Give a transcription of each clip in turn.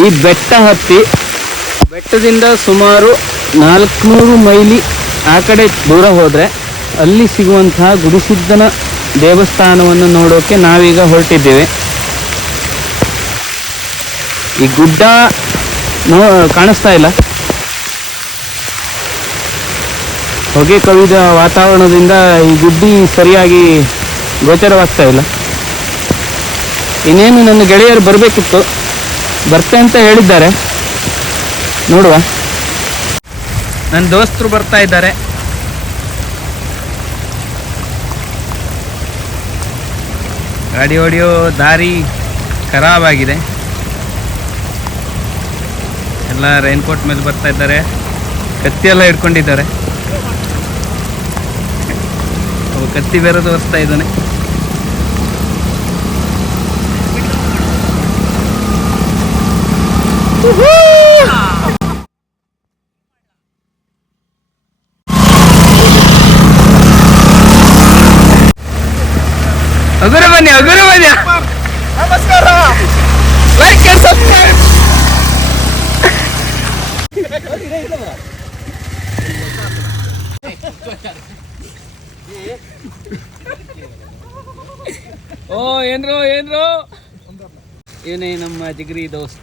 ಈ ಬೆಟ್ಟ ಹತ್ತಿ ಬೆಟ್ಟದಿಂದ ಸುಮಾರು 400 ಮೈಲಿ ಆ ಕಡೆ ದೂರ ಹೋದರೆ ಅಲ್ಲಿ ಸಿಗುವಂತಹ ಗುಡಿಸಿದ್ದನ ದೇವಸ್ಥಾನವನ್ನು ನೋಡೋಕೆ ನಾವೀಗ ಹೊರಟಿದ್ದೇವೆ. ಈ ಗುಡ್ಡ ಕಾಣಿಸ್ತಾ ಇಲ್ಲ, ಹೊಗೆ ಕವಿದ ವಾತಾವರಣದಿಂದ ಈ ಗುಡ್ಡಿ ಸರಿಯಾಗಿ ಗೋಚರವಾಗ್ತಾ ಇಲ್ಲ. ಇನ್ನೇನು ನನ್ನ ಗೆಳೆಯರು ಬರಬೇಕಿತ್ತು, ಬರ್ತೆ ಅಂತ ಹೇಳಿದ್ದಾರೆ, ನೋಡುವ. ನನ್ನ ದೋಸ್ತರು ಬರ್ತಾ ಇದ್ದಾರೆ. ಗಾಡಿ ಹೊಡೆಯೋ ದಾರಿ ಖರಾಬ್ ಆಗಿದೆ. ಎಲ್ಲ ರೈನ್ಕೋಟ್ ಮೇಲೆ ಬರ್ತಾ ಇದ್ದಾರೆ, ಕತ್ತಿ ಎಲ್ಲ ಹಿಡ್ಕೊಂಡಿದ್ದಾರೆ. ಅವು ಕತ್ತಿ ಬೇರೆ ತೋರಿಸ್ತಾ ಇದ್ದಾನೆ. ಅಗುರು ಬನ್ನಿ, ಅಗುರು ಬನ್ನಿ. ನಮಸ್ಕಾರ. Like and subscribe. ಓ ಏನ್ರೋ ಏನ್ರೋ, ಇವನೇ ನಮ್ಮ ಜಿಗ್ರಿ ದೋಸ್ತ್.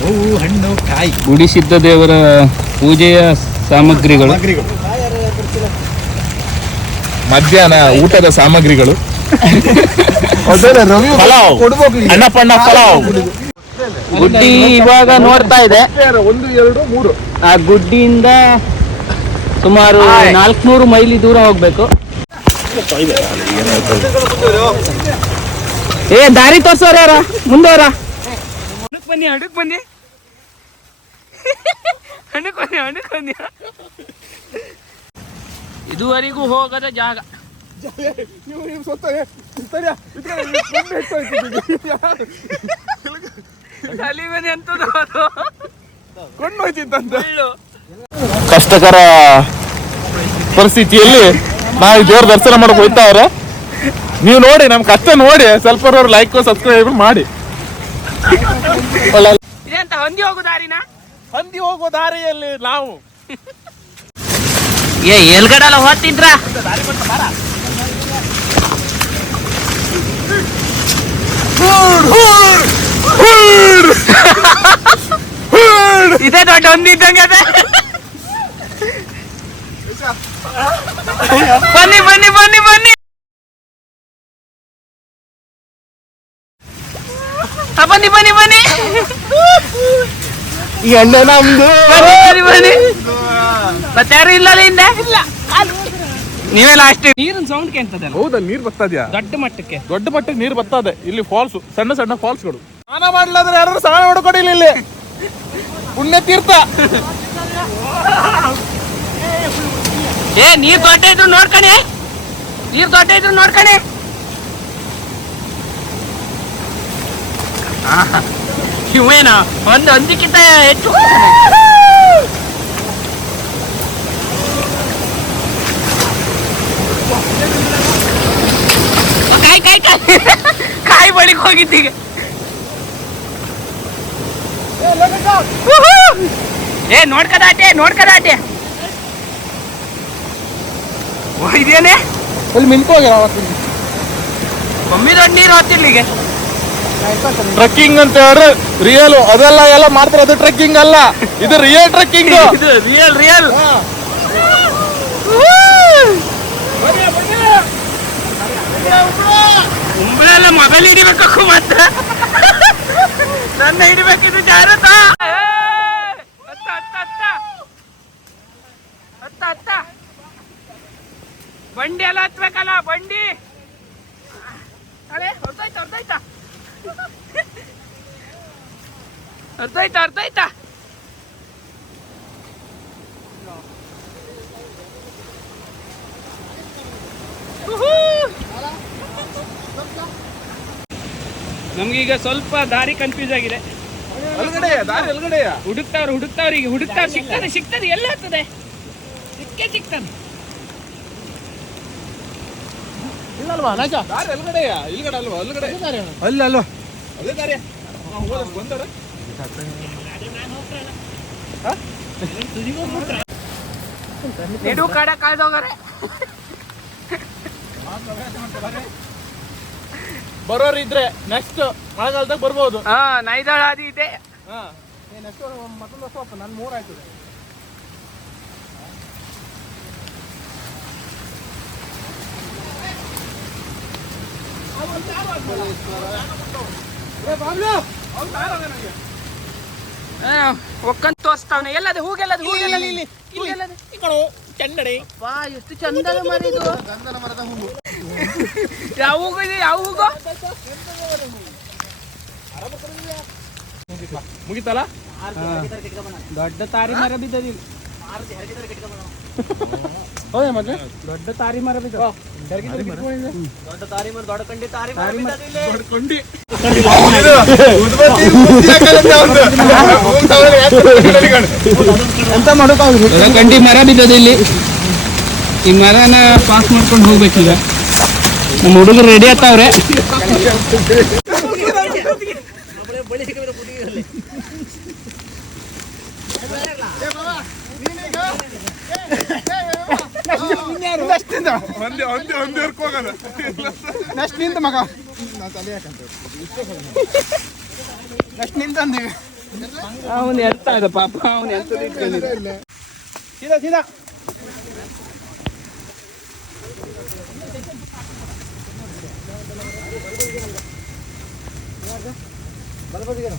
ಹೂವು, ಹಣ್ಣು, ಕಾಯಿ, ಗುಡಿಸಿದ್ದ ದೇವರ ಪೂಜೆಯ ಸಾಮಗ್ರಿಗಳು, ಮಧ್ಯಾಹ್ನ ಊಟದ ಸಾಮಗ್ರಿಗಳು, ಅನ್ನಪಣ್ಣ ಪಲಾವ್. ಗುಡ್ಡಿ ಇವಾಗ ನೋಡ್ತಾ ಇದೆ. 1, 2, 3 ಆ ಗುಡ್ಡಿಯಿಂದ ಸುಮಾರು 400 ಮೈಲಿ ದೂರ ಹೋಗ್ಬೇಕು. ಏ ದಾರಿ ತೋರ್ಸೋರ ಯಾರ ಮುಂದವರ. ಬನ್ನಿ, ಹಡಕ್ ಬನ್ನಿ, ಹಣಕ್ ಬನ್ನಿ, ಹಣಕ್ ಬನ್ನಿ. ಇದುವರೆಗೂ ಹೋಗದ ಜಾಗ. ಕಷ್ಟಕರ ಪರಿಸ್ಥಿತಿಯಲ್ಲಿ ನಾವು ದೇವ್ರ ದರ್ಶನ ಮಾಡಕ್ ಹೋಗ್ತಾವ್ರೆ. ನೀವು ನೋಡಿ, ನಮ್ ಕಷ್ಟ ನೋಡಿ ಸ್ವಲ್ಪ ಲೈಕ್ ಸಬ್ಸ್ಕ್ರೈಬ್ ಮಾಡಿ. ಇದೆಂತ ಹೊಂದಿ ಹೋಗೋ ದಾರಿನ? ಹಂದಿ ಹೋಗೋ ದಾರಿಯಲ್ಲಿ ನಾವು ಏ ಎಲ್ಗಡೆಲ್ಲ ಹೋಗ್ತಿದ್ರ? ಇದೇ ದೊಡ್ಡ ಹೊಂದಿ ಇದ್ದಂಗೆ ಅದೇ. ಬನ್ನಿ ಬನ್ನಿ ಬನ್ನಿ ಬನ್ನಿ, ಬನ್ನಿ ಬನ್ನಿ ಬನ್ನಿ. ಈ ಅಣ್ಣ ನಮ್ದು. ಬನ್ನಿ ಬನ್ನಿ. ಮತ್ತೆ ಯಾರು ಇಲ್ಲ ಹಿಂದೆ? ನೀವೇ ಲಾಸ್ಟ್. ನೀರಿನ ಸೌಂಡ್ ಕೇಳ್ತದೆ. ಹೌದಾ, ನೀರ್ ಬರ್ತಾ ಇದೆಯಾ? ದೊಡ್ಡ ಮಟ್ಟಕ್ಕೆ ನೀರು ಬರ್ತಾ ಇದೆ. ಇಲ್ಲಿ ಫಾಲ್ಸ್, ಸಣ್ಣ ಸಣ್ಣ ಫಾಲ್ಸ್ಗಳು. ಸ್ನಾನ ಮಾಡ್ಲಾದ್ರೆ ಯಾರು ಸ್ನಾನ ಮಾಡ್ಕೊಡಿಲ್ಲ. ಇಲ್ಲಿ ಪುಣ್ಯ ತೀರ್ಥ. ಏ ನೀರ್ ದೊಡ್ಡ ಇದ್ರು ನೋಡ್ಕಣಿ, ನೀರ್ ದೊಡ್ಡ ಇದ್ರು ನೋಡ್ಕಣಿ. ಇವೇನ ಒಂದಕ್ಕಿಂತ ಹೆಚ್ಚು. ಕಾಯಿ ಕಾಯಿ ಕಾಯಿ ಕಾಯಿ ಬಳಿಕ್ ಹೋಗಿದ್ದೀಗ. ಏ ನೋಡ್ಕದಾಟೆ ನೋಡ್ಕದಾಟೆ. ಇದೇನೆ ಅಲ್ಲಿ ಮಿಂಕೋಗ್ಯಾರ. ಒಮ್ಮೆ ದೊಡ್ಡ ನೀರು ಹೋಗ್ತಿರ್ಲಿಗೆ. ಟ್ರೆಕ್ಕಿಂಗ್ ಅಂತ ಹೇಳ್ರೆ ರಿಯಲ್ ಅದೆಲ್ಲ ಎಲ್ಲ ಮಾಡ್ತಾರೆ. ಅದು ಟ್ರೆಕ್ಕಿಂಗ್ ಅಲ್ಲ, ಇದು ರಿಯಲ್ ಟ್ರೆಕ್ಕಿಂಗ್. ಇದು ರಿಯಲ್ ರಿಯಲ್. ಉಂಬಳೆಲ್ಲ ಮೊಬೈಲ್ ಹಿಡಿಬೇಕು, ಮಾತ್ರ ನನ್ನ ಹಿಡಿಬೇಕಿದ್ದು ಜಾರತ. ಹತ್ತ ಬಂಡಿ ಎಲ್ಲ ಹತ್ಬೇಕಲ್ಲ, ಬಂಡಿ. ಅರ್ಥ ಆಯ್ತಾ? ನಮ್ಗೀಗ ಸ್ವಲ್ಪ ದಾರಿ ಕನ್ಫ್ಯೂಸ್ ಆಗಿದೆ. ಹುಡುಕ್ತಾವ್ರು ಈಗ ಸಿಗ್ತದೆ ಎಲ್ಲ ಆಗ್ತದೆ, ಸಿಕ್ಕೇ ಸಿಗ್ತದೆ. ಇಲ್ಲಲ್ವಾ ನಾಚ ದಾರಿ ಅಲ್ಗಡೆಯಾ ಇಲ್ಗಡೆ ಅಲ್ವಾ ಅಲ್ಗಡೆ ಅಲ್ಲ ಅಲ್ವಾ ಅದೇ ದಾರಿ ಬಂದಾರ ನೆಡು ಕಡೆ ಕಾಯ್ದೋಗಾರೆ ಬರೋರು ಇದ್ರೆ ನೆಕ್ಸ್ಟ್ ಮಳೆಗಾಲದಾಗ ಬರ್ಬೋದು. ಹಾ ನೈದಾಳ ಆದಿ ಇದೆ. ನೆಕ್ಸ್ಟ್ ಮತ್ತೊಂದು ವರ್ಷ ನಾನು 3 ಆಯ್ತದೆ. ಒಕ್ಕಂತ ತೋರಿಸ್ತಾವನೆ ಎಲ್ಲದು ಹೂಗೆಲ್ಲದು ಚಂದಡೆ ವಾ ಎಷ್ಟು ಚಂದದ ಮರ ಇದು. ಗಂಧದ ಮರದ ಹೂವು. ಯಾವ ಹೂಗು ಇದೆ ಯಾವ ಹೂಗು ಮುಗಿತಲ್ಲ. ದೊಡ್ಡ ತಾರಿ ಮರ ಬಿದ್ದದಿಲ್ಲ. ಹೌದಾ ಮತ್ತೆ ದೊಡ್ಡ ತಾರಿ ಮರ ಬಿದ್ದ. ದೊಡ್ಡ ತಾರಿ ಮರ ದೊಡ್ಡ ಕಂಡಿ ತಾರಿ ಮರ ಬಿದ್ದದಿಲ್ಲ. ದೊಡ್ಡ ಕೊಂಡಿ ಎಂತ ಮಾಡೋಕ್ಕಾಗುತ್ತೆ. ಕಂಡಿ ಮರ ಬಿದ್ದದ ಇಲ್ಲಿ. ಈ ಮರನ ಪಾಸ್ ಮಾಡ್ಕೊಂಡು ಹೋಗ್ಬೇಕೀಗ. ನಮ್ಮ ಹುಡುಗರು ರೆಡಿ ಆಗ್ತಾವ್ರೆ. ನೆಕ್ಸ್ಟ್ ನಿಂತ ಮಗ ತಲೆ ಯಾಕಂತ ನೆಕ್ಸ್ಟ್ ನಿಂತಂದೀವಿ. ಅವನು ಎತ್ತ ಅದ ಪಾಪ ಅವನು ಎತ್ತ ಸೀದಾ ಸೀದಾ ಬಲಬದಿಗೆ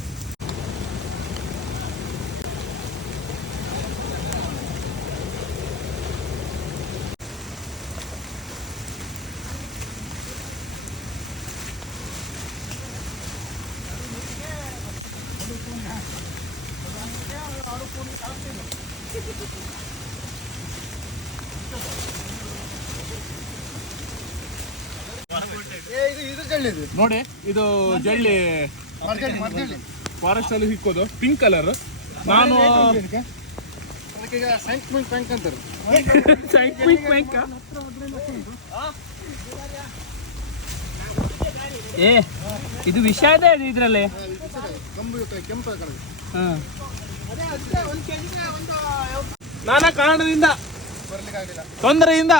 ನೋಡಿ ಇದು ಜಳ್ಳಿ ಫಾರೆಸ್ಟ್ ಅಲ್ಲಿ ಸಿಕ್ಕೋದು ಪಿಂಕ್ ಕಲರ್. ನಾನು ಏ ಇದು ವಿಷ ಇದೆ ಇದ್ರಲ್ಲಿ. ನಾನಾ ಕಾರಣದಿಂದ ತೊಂದರೆಯಿಂದ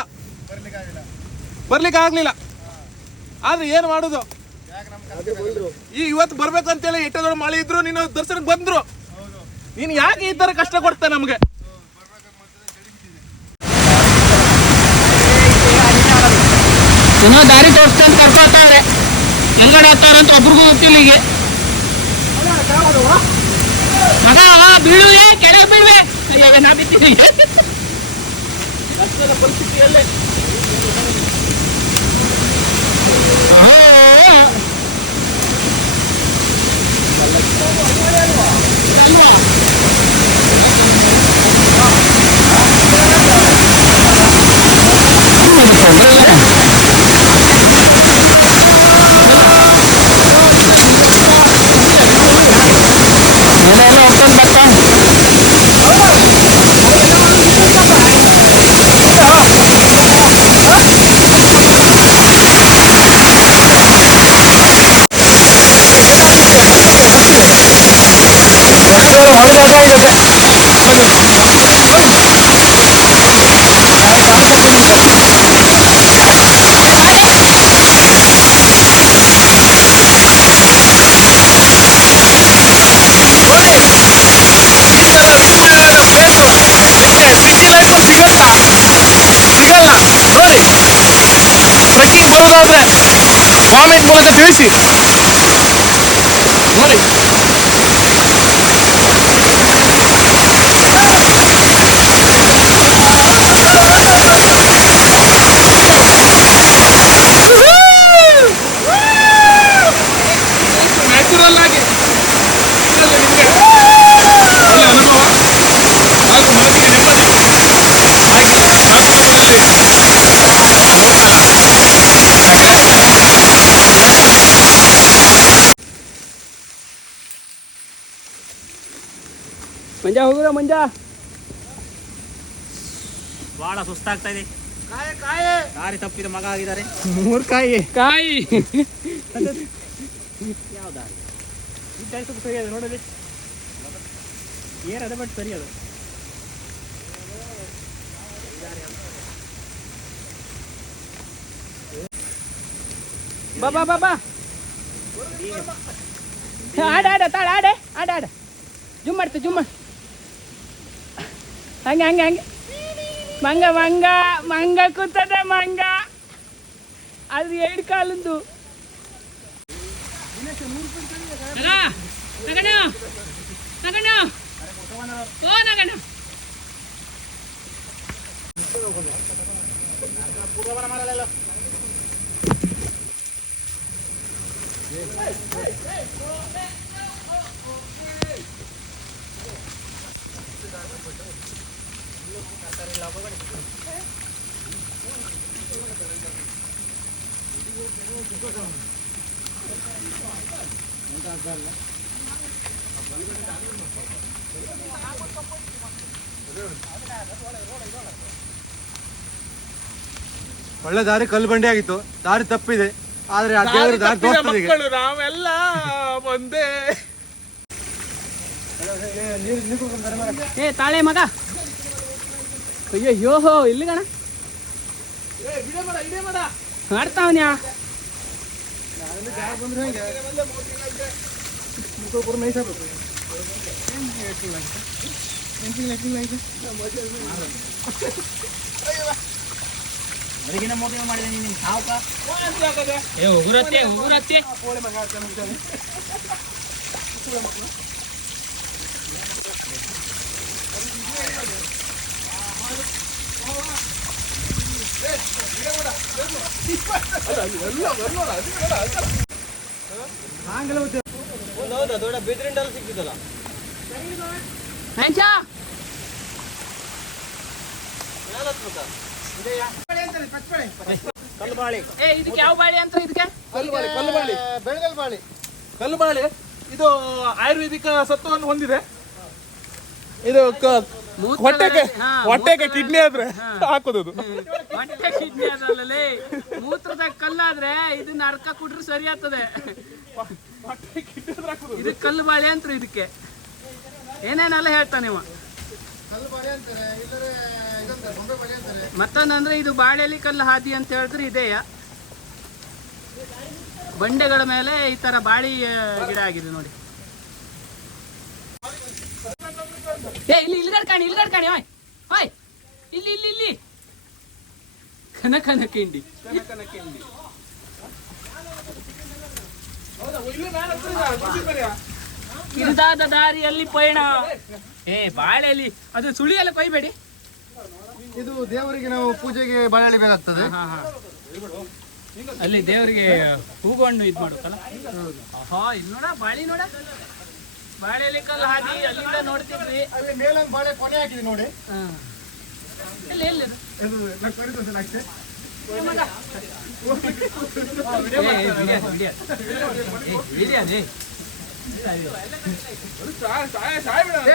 ಬರ್ಲಿಕ್ಕೆ ಆಗ್ಲಿಲ್ಲ. ಆದ್ರೆ ಏನ್ ಮಾಡುದು, ಈ ಇವತ್ತು ಬರ್ಬೇಕಂತೇಳಿ ಎಷ್ಟೋ ದೊಡ್ಡ ಮಳೆ ಇದ್ರು ನೀನು ದರ್ಶನಕ್ಕೆ ಬಂದ್ರು. ನೀನ್ ಯಾಕೆ ಈ ತರ ಕಷ್ಟ ಕೊಡ್ತಾ ನಮ್ಗೆ? ಏನೋ ದಾರಿ ತೋರಿಸ್ತಾನೆ ಕರ್ಕೋತಾವ್ರೆ. ಎಲ್ಗಡೆ ಹೋಗ್ತಾರ ಅಂತ ಒಬ್ರಿಗೂ ಗೊತ್ತಿಲ್ಲ. ಈಗ ಮಗ ಬೀಳುವೆ ಕೆಳಗೆ ಬೀಳುವೆ. ಅಯ್ಯೋ ನಾ ಬಿತ್ತೀನಿ. ಕಷ್ಟದ ಪರಿಸ್ಥಿತಿಯಲ್ಲೇ ಎಲ್ಲ ಹೋಗ್ತಾನೆ ಬರ್ತಾನೆ. ಕಾಮೆಂಟ್ ಮೂಲಕ ತಿಳಿಸಿ ನೋಡಿ. ನ್ಯಾಚುರಲ್ ಆಗಿ ನಿಮಗೆ ಒಳ್ಳೆ ಅನುಭವ ಹಾಗೂ ಮನಸ್ಸಿಗೆ ನೆಮ್ಮದಿ. ಮಂಜ ಹೋಗುದ ಮಂಜ. ಬಹಳ ಸುಸ್ತಾಗ್ತಾ ಇದೆ. ದಾರಿ ತಪ್ಪಿದ ಮಗ ಆಗಿದ್ದಾರೆ. 3 ಕಾಯಿ ಕಾಯಿ ಯಾವ ದಾರಿ ಸರಿ ಅದು ನೋಡಲಿ ಏನ್ ಅದ ಬಟ್ ಸರಿ ಅದು. ಬಾ ಬಾ ಬಾ ಬಾ ಆಡ ತಾಳ ಆಡೆ ಆಡ ಜುಮ್ ಮಾಡ್ತೆ ಜುಮ್ ಹಂಗೆ ಹಂಗೆ ಹಂಗೆ ಮಂಗ ಮಂಗ ಮಂಗ ಕೂತದ ಮಂಗ ಅದು 2 ಕಾಲಂದು ಒಳ್ಳೆ ದಾರಿ ಕಲ್ಲು ಬಂಡೆ ಆಗಿತ್ತು, ದಾರಿ ತಪ್ಪಿದೆ. ಆದ್ರೆ ಆ ದೇವರು ದಾರಿ ತೋರಿಸ್ತದೆ ಈಗ. ಮಕ್ಕಳು ನಾವೆಲ್ಲ ಒಂದೇ. ಏ ತಾಳೆ ಮಗ ಅಯ್ಯೋ ಇಲ್ಲಿ ಗಣ ಮಾಡ್ತಾವನ್ಯಾ ಹೊರಗಿನ ಮೋದಿ ಮಾಡಿದೆ ನೀನು ಸಾವುಕ ಏ ಹೋಗುರತ್ತೆ ಹೋಗುರತ್ತೆ ಹೌದಾ ದೊಡ್ಡ ಬೆದ್ರಿಂಡಲ್ಲ ಸಿಕ್ಕಿದ್ದಲ್ಲ. ಕಲ್ಲು ಬಾಳಿ ಏ ಇದಕ್ಕೆ ಯಾವ ಬಾಳಿ ಅಂತ ಇದಕ್ಕೆ ಬೆಳಗಲ್ ಬಾಳಿ. ಕಲ್ಲು ಬಾಳೆ ಇದು ಆಯುರ್ವೇದಿಕ ಸತ್ವವನ್ನು ಹೊಂದಿದೆ. ಇದು ಹೊಟ್ಟೆಗೆ ಕಿಡ್ನಿ ಆದ್ರೆ ಹಾಕೋದು. ಹೊಟ್ಟೆ ಕಿಡ್ನಿ ಅದಲ್ಲೇ ಮೂತ್ರದಾಗ ಕಲ್ಲಾದ್ರೆ ಇದನ್ನ ಅರ್ಕ ಕುಟ್ರೆ ಸರಿ ಆಗ್ತದೆ. ಇದಕ್ಕೆ ಕಲ್ಲು ಬಾಳೆ ಅಂತ ಇದಕ್ಕೆ ಏನೇನೆಲ್ಲ ಹೇಳ್ತಾನೆ ಇವ. ಮತ್ತೊಂದಂದ್ರೆ ಇದು ಬಾಳೆಲಿ ಕಲ್ಲು ಹಾದಿ ಅಂತ ಹೇಳಿದ್ರೆ ಇದೆಯಾ ಬಂಡೆಗಳ ಮೇಲೆ ಈ ತರ ಬಾಳಿ ಗಿಡ ಆಗಿದೆ ನೋಡಿ. ಏ ಇಲ್ಲಿ ಇಲ್ಗಡ್ ಕಾಣಿ ಓಯ್ ಓಯ್ ಇಲ್ಲಿ ಇಲ್ಲಿ ಇಲ್ಲಿ ಕನಕನ ಕಿಂಡಿ ಕಿರಿದಾದ ದಾರಿಯಲ್ಲಿ ಪಯಣ. ಏ ಬಾಳೆಲಿ ಅದು ಸುಳಿಯೆಲ್ಲ ಕೊಯ್ಬೇಡಿ. ಇದು ದೇವರಿಗೆ ನಾವು ಪೂಜೆಗೆ ಬಾಳೆ ಬೇಕಾಗ್ತದೆ. ಅಲ್ಲಿ ದೇವರಿಗೆ ಹೂವು ಹಣ್ಣು ಇದು ಮಾಡ್ಬೇಕಲ್ಲ. ಆಹಾ ಇಲ್ಲಿ ನೋಡ ಬಾಳಿ ನೋಡ ಬಾಳೆಲಿ ಕಲ್ಲು ಹಾದಿ ಅಲ್ಲಿಂದ ನೋಡ್ತಿದ್ವಿ. ಅಲ್ಲಿ ಮೇಲೊಂದು ಬಾಳೆ ಕೊನೆ ಹಾಕಿದೆ ನೋಡಿ. ಎಲ್ಲಿ ಎಲ್ಲಿ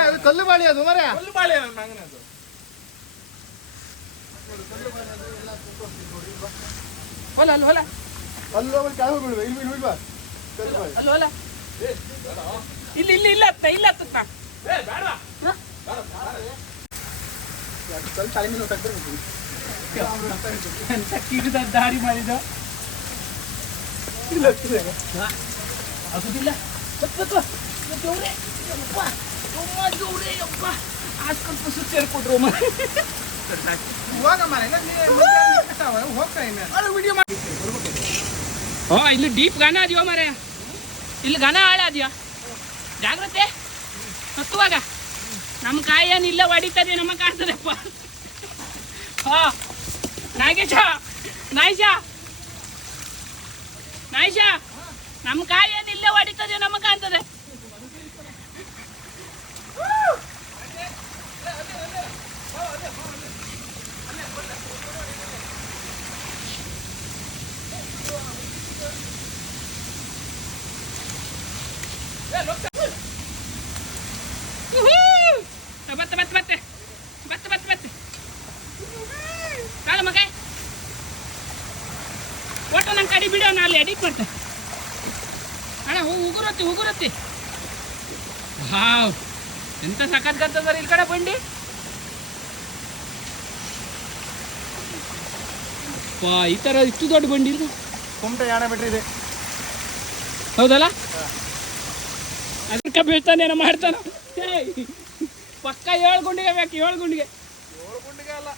ಅದು ಕಲ್ಲು ಬಾಳಿ ಅದು ಮರ. ಕಲ್ಲು ಬಾಳೆ ಅದು ಹೊಲ ಅಲ್ಲಿ ಹೊಲ ಅಲ್ಲಿ ಹೋಗಿ ಕೆಳಗೆ ಬೀಳುವ, ಇಲ್ಲಿ ಬೀಳುವ. ಕಲ್ಲು ಬಾಳಿ ಅಲ್ಲಿ ಹೊಲ ಇಲ್ಲಿ ಇಲ್ಲಿ ಇಲ್ಲ ಹತ್ತ ಇಲ್ಲ ಹತ್ತ ಅಂತ ಕಿರಿದ ದಾರಿ ಮಾಡಿದ ಆಗುದಿಲ್ಲ. ಆಸ್ಕೊಂಡು ಸೇರ್ಕೊಟ್ರು ಇಲ್ಲಿ ಡೀಪ್ ಗಾನ ಅದೆಯೋ ಮಾರೆ, ಇಲ್ಲಿ ಗಾನ ಹಾಳ ಅದೆಯಾ. ಜಾಗ್ರತೆ ಹತ್ತುವಾಗ ನಮ್ಮ ಕಾಯಿ ಏನಿಲ್ಲ ಹೊಡಿತದೆ ನಮ್ಮ ಕಾಣ್ತದೆಪ್ಪ. ಹಾ ನಾಗೇಶ ನಾಯಿಷ ನಾಯಿಷ ನಮ್ಮ ಕಾಯಿ ಏನಿಲ್ಲ ಹೊಡಿತದೆ ನಮ್ಮ ಕಾಣ್ತದೆ. ಬತ್ತೆ ಬತ್ತೆ ಬತ್ತೆ ಬತ್ತೆ ಬತ್ತೆ ಬತ್ತೆ ಕಾಲ ಮಗ ಫೋಟೋ ನಂಗೆ ಕಡಿ ಬಿಡೋ ನಾ ಅಲ್ಲಿ ಎಡಿಟ್ ಮಾಡ್ತೆ ಅಣ್ಣ ಉಗುರತ್ತಿ ಹಾವ್ ಎಂತ ಸಖತ್ ಗತ್ತದ ಇಲ್ಲಿ ಕಡೆ ಬಂಡಿ ಈ ಥರ ಇಷ್ಟು ದೊಡ್ಡ ಬಂಡಿ ಇದು ಕುಮಟೆ ಯಾಣ ಬಿಟ್ರಿ ಇದೆ ಹೌದಲ್ಲ ಅದಕ್ಕೆ ಬೀಳ್ತಾನೇನೋ ಮಾಡ್ತಾನ ಪಕ್ಕ 7 ಗುಂಡಿಗೆ ಬೇಕು 7 ಗುಂಡಿಗೆ ಅಲ್ಲ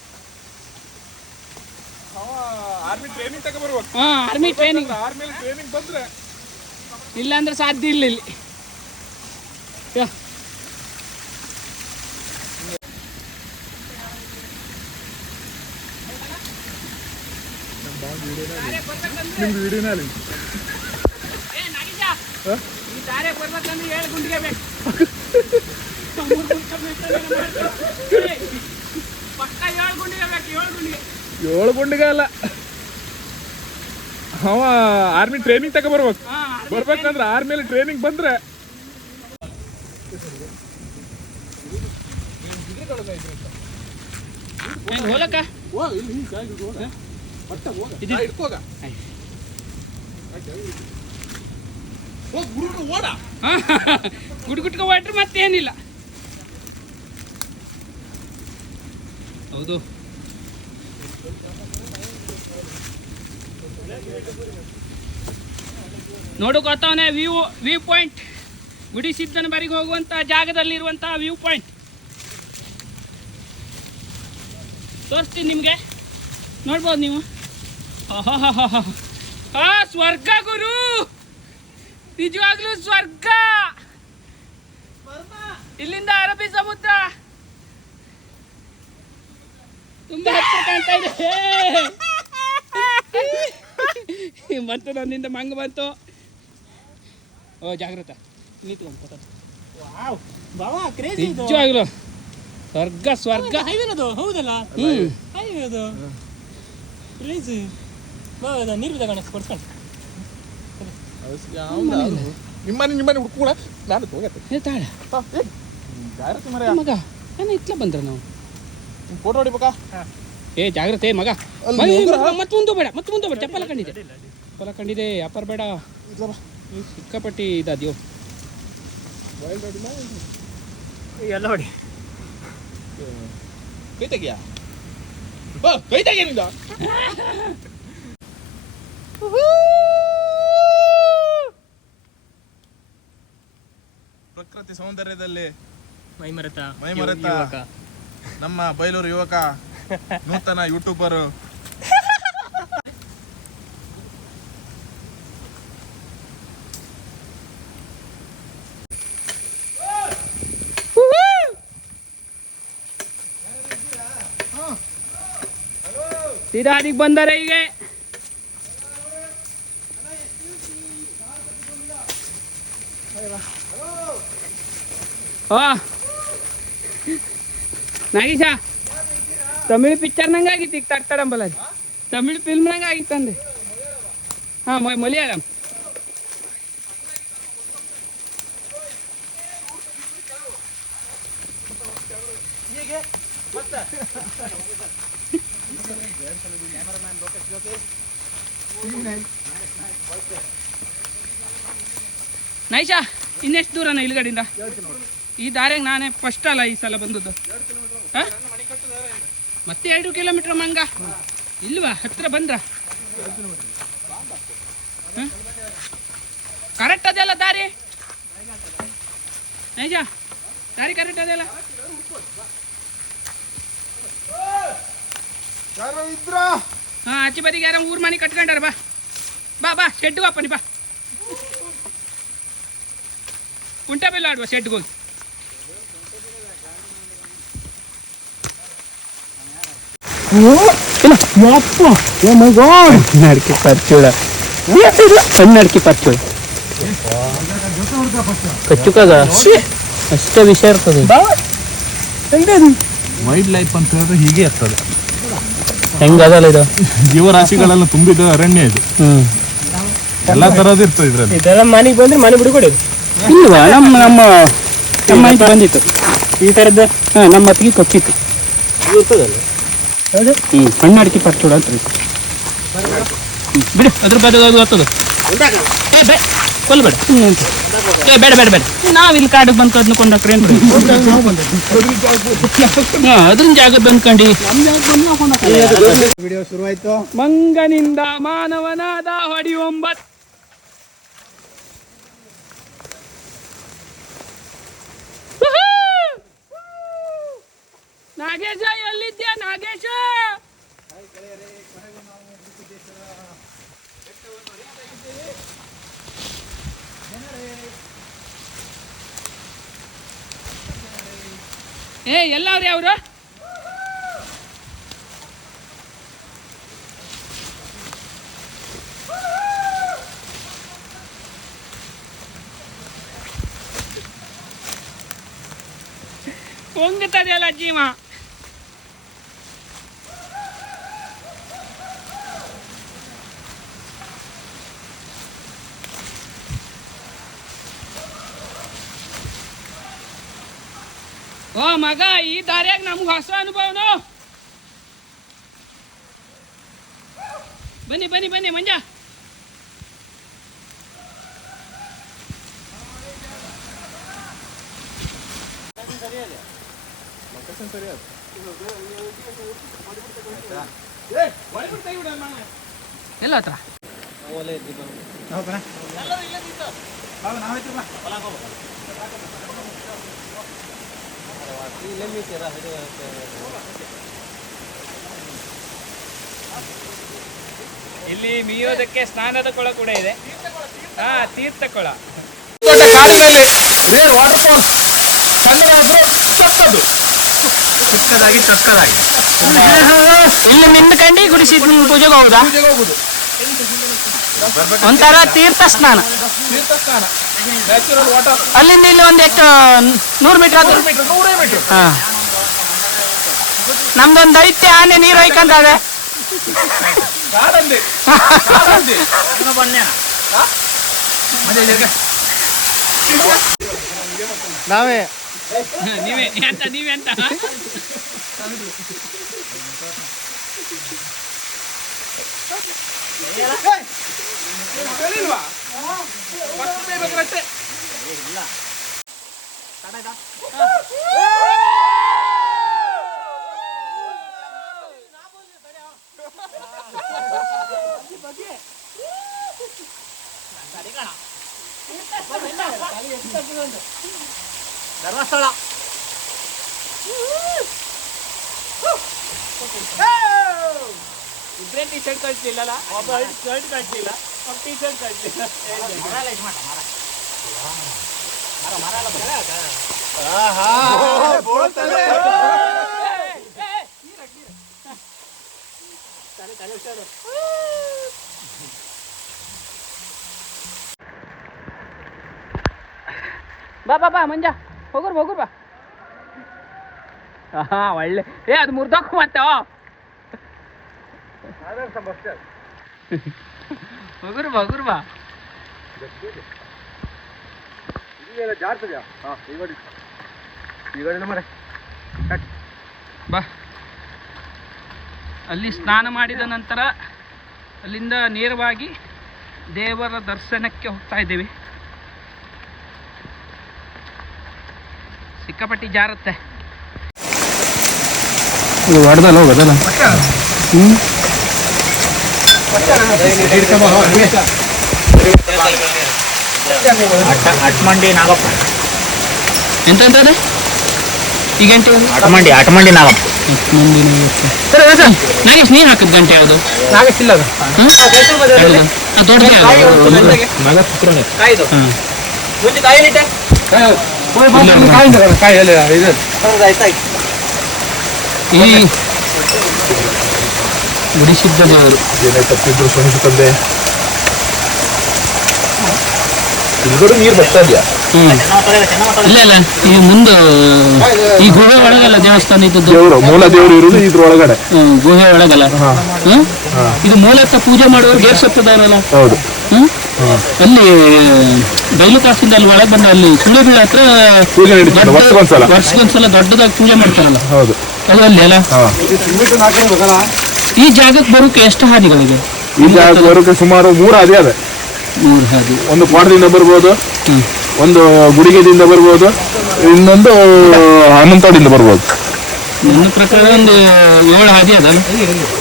ಆರ್ಮಿ ಟ್ರೈನಿಂಗ್ ತಗೋಬರ್ಬೇಕು ಹಾಂ ಆರ್ಮಿ ಟ್ರೈನಿಂಗ್ ಆರ್ಮಿಲಿ ಟ್ರೈನಿಂಗ್ ಬಂದ್ರೆ ಇಲ್ಲ ಅಂದ್ರೆ ಸಾಧ್ಯ ಇಲ್ಲ ಇಲ್ಲಿ ನಿಮ್ದು ವಿಡಿಯೋನಲ್ಲಿ ಈ ದಾರೆ ಬರ್ಬೇಕಂದ್ರೆ 7 ಗುಂಡಿಗೆ ಬೇಕು ಪಕ್ಕ 7 ಗುಂಡಿಗೆ ಬೇಕು 7 ಗುಂಡಿಗೆ 7 ಗುಂಡಿಗೆ ಅಲ್ಲ ಅವ ಆರ್ಮಿ ಟ್ರೈನಿಂಗ್ ತಗೋಬರ್ಬೇಕು ಬರ್ಬೇಕಂದ್ರೆ ಆರ್ಮಿಲಿ ಟ್ರೈನಿಂಗ್ ಬಂದ್ರೆ ಹೋಲಕ್ಕ ಗುಡ್ಗುಟ್ಕ ಹೊಟ್ರೆ ಮತ್ತೇನಿಲ್ಲ ಹೌದು ನೋಡು ಗೊತ್ತವನೇ ವ್ಯೂ ಪಾಯಿಂಟ್ ಗುಡಿ ಸಿದ್ದನ ಬರಿಗೆ ಹೋಗುವಂಥ ಜಾಗದಲ್ಲಿರುವಂಥ ವ್ಯೂ ಪಾಯಿಂಟ್ ತೋರಿಸ್ತೀನಿ ನಿಮಗೆ ನೋಡ್ಬೋದು ನೀವು ಸ್ವರ್ಗ ಗುರು ನಿಜವಾಗ್ಲೂ ಸ್ವರ್ಗ ಇಲ್ಲಿಂದ ಅರಬ್ಬಿ ಸಮುದ್ರ ತುಂಬಾ ಹತ್ತಿರ ಕಾಣ್ತಾ ಇದೆ ಬಂತು ನನ್ನಿಂದ ಮಂಗ ಬಂತು ಓ ಜಾಗ್ರತೆ ನಿಂತ್ಕೊಂಡು ನಿಜವಾಗ್ಲು ಸ್ವರ್ಗ ಹೌದಲ್ಲ ಅದು ಪ್ಲೀಸ್ ನೀರು ತಗೊಂಡು ಕೊಡ್ಸ್ಕೊಂಡು ನಿಮ್ಮನೆ ಹುಡ್ಕೂಡ ನಾನು ತಗೋತೆ ತಾಳ ಮಗ ನಾನು ಇತ್ಲ ಬಂದ್ರ ನಾವು ಫೋಟೋ ಹೊಡಿಬೇಕಾ ಜಾಗ್ರತೆ ಮಗ ಮತ್ತೆ ಮುಂದೆ ಬೇಡ ಚಪ್ಪಲ ಕಂಡಿದೆ ಅಪ್ಪರ್ ಬೇಡ ಸಿಕ್ಕಾಪಟ್ಟಿ ಇದಾದ್ಯೋ ಎಲ್ಲ ಹೊಡಿ ಕೈ ತೆಗಿಯ ನಿಂದ ಪ್ರಕೃತಿ ಸೌಂದರ್ಯದಲ್ಲಿ ಮೈಮರೆತ ನಮ್ಮ ಬೈಲೂರು ಯುವಕ ನೂತನ ಯೂಟ್ಯೂಬರ್ ಸೀದಾ ಅದಕ್ಕೆ ಬಂದರೆ ಈಗ ನಾಗೇಶ ತಮಿಳ್ ಪಿಕ್ಚರ್ ನಂಗೆ ಆಗಿತ್ತು ಈಗ ತಟ್ಟಡಂಬಲ್ಲ ತಮಿಳ್ ಫಿಲ್ಮ್ ನಂಗೆ ಆಗಿತ್ತು ಅಂದೆ ಹಾಂ ಮಲಯಾಳಂ ನೈಷಾ ಇನ್ನೆಷ್ಟು ದೂರನ ಇಲ್ಗಡಿಂದ ಈ ದಾರ್ಯಾಗ ನಾನೇ ಫಸ್ಟ್ ಅಲ್ಲ ಈ ಸಲ ಬಂದದ್ದು ಮತ್ತೆ 2 ಕಿಲೋಮೀಟ್ರ್ ಮಂಗ ಇಲ್ವಾ ಹತ್ರ ಬಂದ್ರ ಕರೆಕ್ಟ್ ಅದೆಲ್ಲ ದಾರಿ ನೈಷಾ ದಾರಿ ಕರೆಕ್ಟ್ ಅದೆಲ್ಲ ಹಾಂ ಆಚೆ ಬದಿಗೆ ಯಾರ ಊರ್ ಮನೆ ಕಟ್ಕೊಂಡಾರ ಬಾ ಶೆಡ್ಗೆ ಅಪ್ಪನಿ ಬಾ ಕುಂಟ ಬೆಲ್ಲ ಆಡುವ ಶೆಡ್ಗೆ ಹೋಗಿ ಕನ್ನಡಕ್ಕೆ ಪರ್ಚೋಳ ಕಚ್ಚುಕಾಗ ಅಷ್ಟೇ ವಿಷಯ ಇರ್ತದೆ ವೈಲ್ಡ್ ಲೈಫ್ ಅಂತ ಹೇಳಿದ್ರೆ ಹೀಗೆ ಇರ್ತದೆ ಹೆಂಗದಲ್ಲ ಇದು ಜೀವರಾಶಿಗಳೆಲ್ಲ ತುಂಬಿದ ಅರಣ್ಯ ಇದು ಎಲ್ಲಾ ತರದ್ ಇರ್ತದೆ ಇದ್ರಲ್ಲಿ ಇದೆಲ್ಲ ಮನೆಗೆ ಬಂದ್ರೆ ಮನೆ ಬಿಡ್ಕೊಡಿ ಇಲ್ವಾ ನಮ್ಮ ಮನೆಗೆ ಬಂದಿತ್ತು ಈ ಥರದ್ದು ನಮ್ಮ ಅತ್ತಿಗೆ ಕೊಚ್ಚಿತ್ತು ಇರ್ತದಲ್ಲ ಹೌದು ಹಣ್ಣು ಅಡಿಕೆ ಪರ್ಚೋಳ ಅಂತ ಬಿಡು ಅದ್ರ ಬದಲು ಅದು ಹತ್ತದು ಕೊಲ್ಬೇಡ ಏ ಬೇಡ ಬೇಡ ಬೇಡ ನಾವಿಲ್ಲಿ ಕಾಡಿಗೆ ಬಂದು ಅದನ್ನ ಕೊಂಡಾಕ್ರೆ ಏನು ಅದ್ರ ಜಾಗ ಬಂದ್ಕಂಡು ವಿಡಿಯೋ ಶುರುವಾಯ್ತು. ಮಂಗನಿಂದ ಮಾನವನಾದ ಹೊಡಿ 9. ನಾಗೇಶ ಎಲ್ಲಿದ್ಯಾ ನಾಗೇಶ? ಏ ಎಲ್ಲವ್ರಿ ಅವರು? ಹೊಂಗುತ್ತದೆಯಲ್ಲ ಜೀವ. ಓ ಮಗ, ಈ ದಾರಿಯಾಗ ನಮ್ಗೆ ಹೊಸ ಅನುಭವನು. ಬನ್ನಿ ಬನ್ನಿ ಬನ್ನಿ ಮಂಜ. ಎಲ್ಲ ಹತ್ರ ಇಲ್ಲಿ ಮೀಯೋದಕ್ಕೆ ಸ್ನಾನದ ಕೊಳ ಕೂಡ ಇದೆ. ಹಾ, ತೀರ್ಥ ಕೊಳ. ಕಾಡಿನಲ್ಲಿ ವಾಟರ್ ಫಾಲ್ಸ್ ಕನ್ನಡ ಚಕ್ಕದು ಚಿಕ್ಕದಾಗಿ ಚಕ್ಕದಾಗಿ ಇಲ್ಲಿ ನಿಂತ್ಕಂಡು ಗುಡಿಸಿದ ಪೂಜೆಗೆ ಹೋಗುದಾ? ಹೋಗುದು ಒಂಥರ ತೀರ್ಥ ಸ್ನಾನ. Natural water. ಅಲ್ಲಿಂದ ಇಲ್ಲಿ ಒಂದು ಎಷ್ಟು 100 ಮೀಟರ್? 100 ಮೀಟರ್. ಹಾ, ನಮ್ದೊಂದು ದೈತ್ಯ ಆನೆ ನೀರು ಹೊಯ್ಕೊಂತಾಳೆ. ನಾವೇ ನೀವೇ ಅಂತ ನೀವೇ ಅಂತ ಧರ್ಮಸ್ಥಳ. ಇಬ್ಬರೇ ಟೀ ಶರ್ಟ್ ಕಳಿಸ್ಲಿಲ್ಲ, ಒಬ್ಬ ಶರ್ಟ್ ಕಳಿಸ್ಲಿಲ್ಲ, ಒಬ್ಬ ಟೀ ಶರ್ಟ್ ಕಳಿಸ್ಲಿಲ್ಲ. ಬಾ ಬಾ ಬಾ ಮಂಜ, ಹೋಗುರ್ ಬಾ. ಹಾ, ಒಳ್ಳೆ. ಅದು ಮುರ್ದೋಕು ಮತ್ತೆ. ಹೋಗುರ್ ಬಾ. ಬಾ. ಅಲ್ಲಿ ಸ್ನಾನ ಮಾಡಿದ ನಂತರ ಅಲ್ಲಿಂದ ನೇರವಾಗಿ ದೇವರ ದರ್ಶನಕ್ಕೆ ಹೋಗ್ತಾ ಇದ್ದೀವಿ. ಸಿಕ್ಕಾಪಟ್ಟಿ ಜಾರತ್ತೆ. ಹೊಡೆದಲ್ಲ ಹೋಗೋದಲ್ಲ. ಅಟ್ಮಂಡಿ ನಾಗಪ್ಪ. ಎಂತಂದ್ರೆ ಈ ಗಂಟೆ ಅಟ್ಮಂಡಿ ನಾಗಪ್ಪ. ನಾಗೇಶ್, ನೀನು ಹಾಕಿದ ಗಂಟೆ ಯಾವುದು? ನಾಗೇಶ್ ಇಲ್ಲ ಅದು. ದೊಡ್ಡ ಈ ಗುಡಿಸಿದ್ದ ದೇವರು ತಪ್ಪಿದ್ರು ಶ್ರಮಿಸುತ್ತದೆ. ಇಲ್ಗಡೆ ನೀರು ಬರ್ತಾ ಇದೆಯಾ? ಇಲ್ಲ ಈ ಮುಂದೆ ಈ ಗುಹೆ ಒಳಗಲ್ಲ ದೇವಸ್ಥಾನ ಇದ್ದದ್ದು. ಮೂಲ ದೇವರು ಇರುವುದು ಇದ್ರ ಒಳಗಡೆ, ಗುಹೆ ಒಳಗಲ್ಲ. ಇದು ಮೂಲತಃ ಪೂಜೆ ಮಾಡುವವ್ರು ಗೇರ್ ಸತ್ತದಾರಲ್ಲ. ಹೌದು. ಅಲ್ಲಿ ಬಯಲು ಕಾಸಿಂದ ಅಲ್ಲಿ ಒಳಗೆ ಬಂದ ಅಲ್ಲಿ ಸುಳಿ ಬೀಳ ಹತ್ರ ಪೂಜೆ ನಡೀತದೆ ವರ್ಷಕ್ಕೊಂದ್ಸಲ ದೊಡ್ಡದಾಗಿ ಪೂಜೆ ಮಾಡ್ತಾರಲ್ಲ. ಹೌದು. ಅದು ಅಲ್ಲಿ ಅಲ್ಲ. ಈ ಜಾಗಕ್ಕೆ ಬರೋಕೆ ಎಷ್ಟು ಹಾದಿಗಳಿದೆ? ಈ ಜಾಗದವರೆಗೆ ಸುಮಾರು 3 ಹಾದಿ ಅದೇ. 3 ಹಾದಿ. ಒಂದು ಪಾಡದಿಂದ ಬರ್ಬೋದು, ಒಂದು ಗುಡಿಗೆದಿಂದ ಬರ್ಬೋದು, ಇನ್ನೊಂದು ಹನುಮಂತೋಡಿಂದ ಬರ್ಬೋದು. ನನ್ನ ಪ್ರಕಾರ ಒಂದು 7 ಹಾದಿ ಅದಲ್ಲ,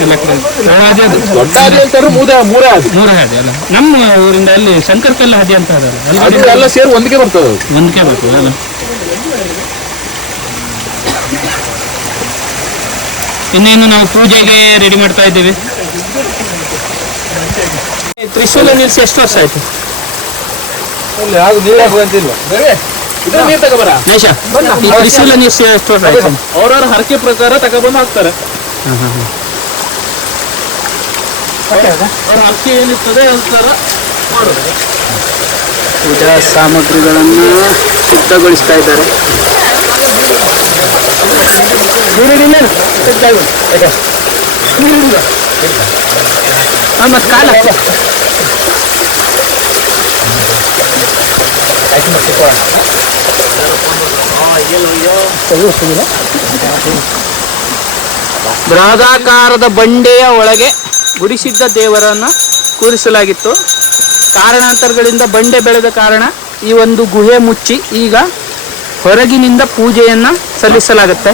7 ಹಾದಿ ಅದು. ದೊಡ್ಡ ಹಾದಿ ಅಂತಾರೆ 3 ಹಾದಿ. 3 ಹಾದಿ ಅಲ್ಲ, ನಮ್ಮ ಊರಿಂದ ಅಲ್ಲಿ ಶಂಕರಕಲ್ಲ ಹಾದಿ ಅಂತ ಅದಲ್ಲ, ಅದು ಎಲ್ಲ ಸೇರಿ ಒಂದಿಗೆ ಬರ್ತದೆ. ಒಂದಕ್ಕೆ ಬರ್ತದೆ ಅಲ್ಲ. ಇನ್ನೇನು ನಾವು ಪೂಜೆಗೆ ರೆಡಿ ಮಾಡ್ತಾ ಇದ್ದೀವಿ. ತ್ರಿಶೂಲ ನಿಲ್ಸಿ ಎಷ್ಟು ವರ್ಷ ಆಯ್ತು? ನೀರು ತಗೋಬರ ದೇಶ ಈ ತ್ರಿಶೂಲ ನಿಲ್ಸಿ ಎಷ್ಟು ವರ್ಷ ಆಯ್ತು? ಅವ್ರವ್ರ ಹರಕೆ ಪ್ರಕಾರ ತಗೊಬಂದು ಹಾಕ್ತಾರೆ. ಅವ್ರ ಹರಕೆ ಏನಿರ್ತದೆ ಅದರ ಮಾಡೋದು. ಪೂಜಾ ಸಾಮಗ್ರಿಗಳನ್ನು ಸಿದ್ಧಗೊಳಿಸ್ತಾ ಇದ್ದಾರೆ. ಮತ್ತೆ ಕಾಲ ಬೃಹದಾಕಾರದ ಬಂಡೆಯ ಒಳಗೆ ಗುಡಿಸಿದ್ದ ದೇವರನ್ನ ಕೂರಿಸಲಾಗಿತ್ತು. ಕಾರಣಾಂತರಗಳಿಂದ ಬಂಡೆ ಬೆಳೆದ ಕಾರಣ ಈ ಒಂದು ಗುಹೆ ಮುಚ್ಚಿ ಈಗ ಹೊರಗಿನಿಂದ ಪೂಜೆಯನ್ನ ಸಲ್ಲಿಸಲಾಗುತ್ತೆ.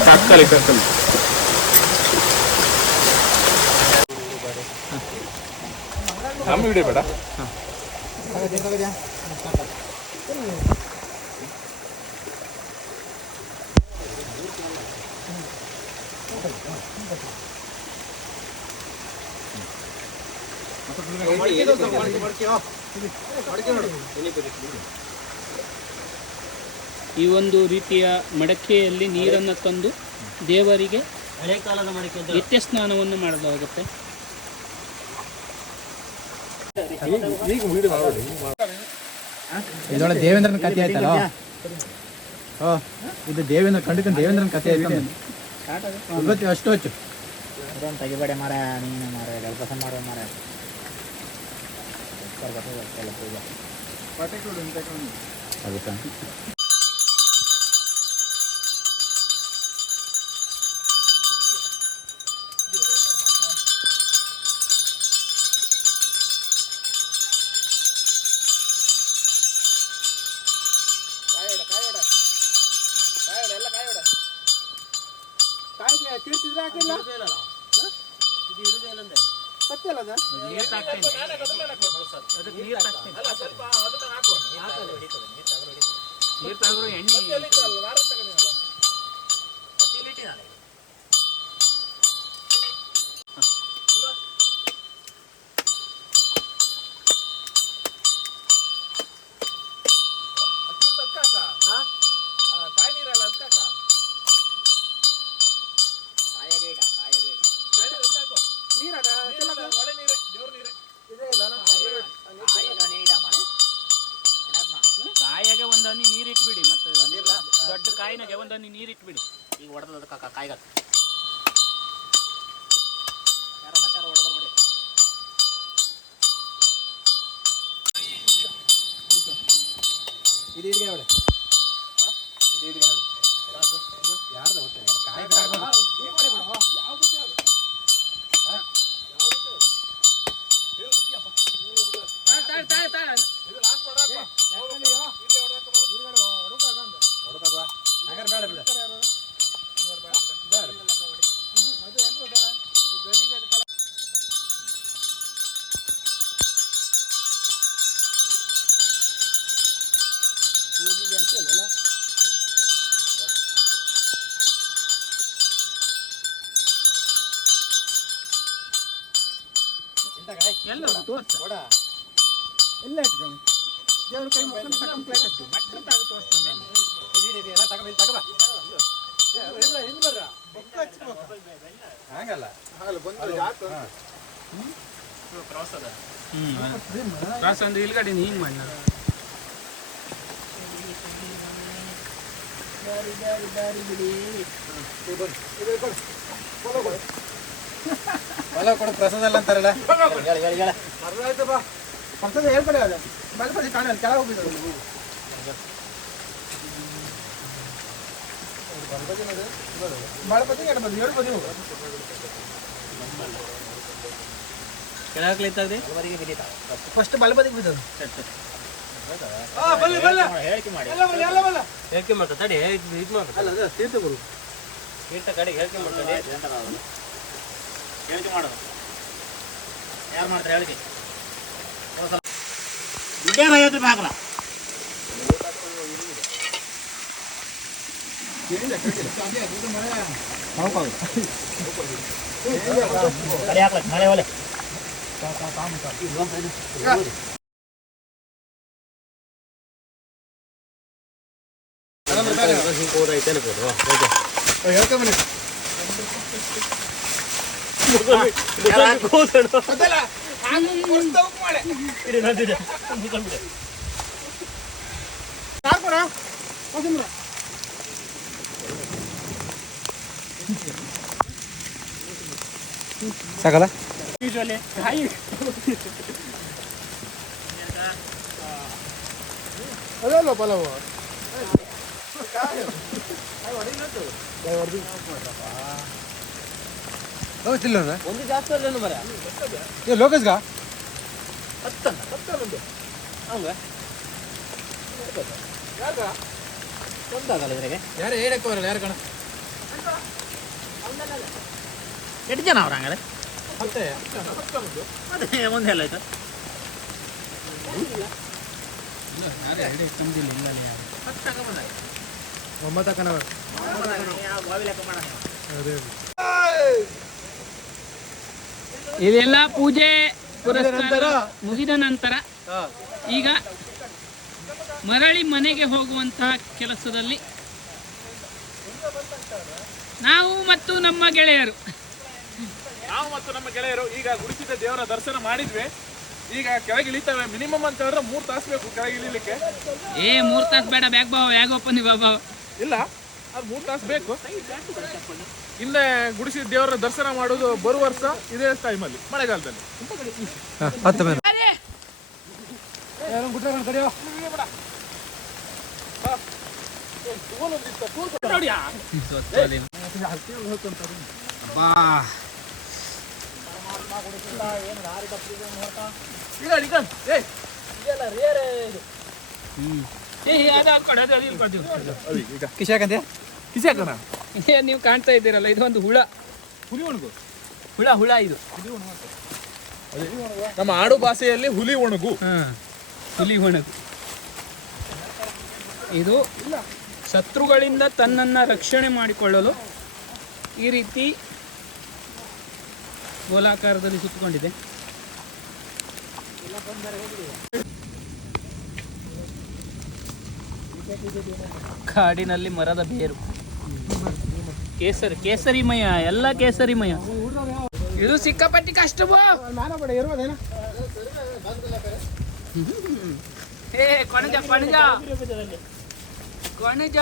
ಬೇಡ ಈ ಒಂದು ರೀತಿಯ ಮಡಕೆಯಲ್ಲಿ ನೀರನ್ನು ತಂದು ದೇವರಿಗೆ ಹಳೆ ಕಾಲದ ಮಡಿಕೆ ನಿತ್ಯ ಸ್ನಾನವನ್ನು ಮಾಡಲಾಗುತ್ತೆ. ಇದೊಳಗೆ ದೇವೇಂದ್ರನ ಕಥೆ ಆಯ್ತಲ್ಲ. ಇದು ದೇವೇಂದ್ರ, ಖಂಡಿತ ದೇವೇಂದ್ರನ ಕಥೆ ಆಯ್ತು. ಇವತ್ತು ಅಷ್ಟು ಹೆಚ್ಚು ತೆಗಿಬೇಡ ಮಾರ, ನೀನು ಮಾರ ಕೆಲಸ ಮಾಡೋ ಮಾರ. ಕಾಯಿಗೆ ಒಂದು ಹನಿ ನೀರಿಟ್ಬಿಡಿ, ಮತ್ತೆ ದೊಡ್ಡ ಕಾಯಿನಾಗೆ ಒಂದು ಹನಿ ನೀರಿಟ್ಬಿಡಿ. ಈಗ ಹೊಡೆದ ಕಾಯಿಗ ಕ್ರಾಸ್ ಅಂದ್ರೆ ಇಲ್ಗಡೆ ಹಿಂಗ್ ಮಾಡಿ ಹೊಲ ಕೊಡು ಪ್ರಸಾದ ಎಲ್ಲ ಅಂತಾರಲ್ಲ. ಪ್ರಸಾದ ಹೇಳ್ಕೊಡಿ, ಅದೇ ಬಲ್ಪದಿ ಕಾಣಲ್ಲ, ಕೆಳಗೆ ಹೋಗಿದ್ದು ಬಳಪತಿ 2 ಬದಿ 2 ಬದಿ ಹೋಗ. ಕೆಳಗೆ ಫಸ್ಟ್ ಬಲಬದಿಗೆ ಬಿದ್ದದು ಹೇಳಿಕೆ ಮಾಡಿ ಹೇಳಿಕೆ ಮಾಡ್ತಾ ತಡಿ ಇದು ಮಾಡ್ತಾ ಅಲ್ಲ ಅದು ತೀರ್ಥ ಬರು ತೀರ್ಥ ಕಡೆಗೆ ಹೇಳಿಕೆ ಮಾಡ್ತಾರೆ ಹೇಳಿಕೆ ಮಾಡೋದು ಯಾರು ಮಾಡ್ತಾರೆ ಹೇಳಿಕೆ ದುಡ್ಡೇ 50 ರೂಪಾಯಿ ಹಾಕಲ್ಲ ಕಡೆ ಹಾಕಲ್ಲ ಮಳೆ ಒಲೆ ಸಾಕಲ್ಲ ಅದಲ್ಲ ಪಲಾವು ಒಂದು ಜಾಸ್ತಿ ಅಲ್ಲ ಮರ ಲೋಕಸ್ಗಾ ಹಂಗ ಒಂದಾಗಲ್ಲ ಇದ್ರಾಗೆ ಯಾರು ಹೇಳಕ್ಕೆ ಬರಲ್ಲ ಯಾರು ಕಣ ಎಷ್ಟು ಜನ ಅವ್ರ ಹಂಗಾರೆ ಮತ್ತೆ ಮತ್ತೆ ಮುಂದೆ ಎಲ್ಲ ಆಯ್ತಾ ಇದೆಲ್ಲ ಪೂಜೆ ಪುರಸ್ಕಾರ ಮುಗಿದ ನಂತರ ಈಗ ಮರಳಿ ಮನೆಗೆ ಹೋಗುವಂತಹ ಕೆಲಸದಲ್ಲಿ ನಾವು ಮತ್ತು ನಮ್ಮ ಗೆಳೆಯರು ಈಗ ಗುಡಿಸಿದ ದೇವರ ದರ್ಶನ ಮಾಡಿದ್ವಿ. ಈಗ ಕೆಳಗೆ ಇಳಿತವೆ. ಮಿನಿಮಮ್ ಅಂತ ಹೇಳಿದ್ರೆ 3 ತಾಸು ಬೇಕು ಕೆಳಗೆ ಇಳಿಲಿಕ್ಕೆ. 3 ತಾಸು ಬೇಡ, ಬ್ಯಾಗ್ ಬಾವ ಯಾಗೋಪ್ಪ ನೀವು ಬಾಬಾ ಇಲ್ಲ ಅದು 3 ತಾಸು ಬೇಕು. ಇಲ್ಲೇ ಗುಡಿಸಿದ ದೇವರ ದರ್ಶನ ಮಾಡೋದು ಬರುವ ವರ್ಷ ಇದೇ ಟೈಮಲ್ಲಿ ಮಳೆಗಾಲದಲ್ಲಿ. ನೀವು ಕಾಣ್ತಾ ಇದ್ದೀರಲ್ಲ, ಇದೊಂದು ಹುಳ. ಹುಲಿ ಒಣಗು ಹುಳ ಹುಳ ಇದು ನಮ್ಮ ಆಡು ಭಾಷೆಯಲ್ಲಿ ಹುಲಿ ಒಣಗು. ಹುಲಿ ಒಣಗು. ಇದು ಶತ್ರುಗಳಿಂದ ತನ್ನನ್ನು ರಕ್ಷಣೆ ಮಾಡಿಕೊಳ್ಳಲು ಈ ರೀತಿ ಗೋಲಾಕಾರದಲ್ಲಿ ಸುತ್ತಕೊಂಡಿದೆ. ಕಾಡಿನಲ್ಲಿ ಮರದ ಬೇರು, ಕೇಸರಿಮಯ, ಎಲ್ಲ ಕೇಸರಿಮಯ. ಇದು ಸಿಕ್ಕಾಪಟ್ಟಿ ಕಷ್ಟವೋ. ಕೊಣಜ ಕೊಣಜ ಕೊಣಜ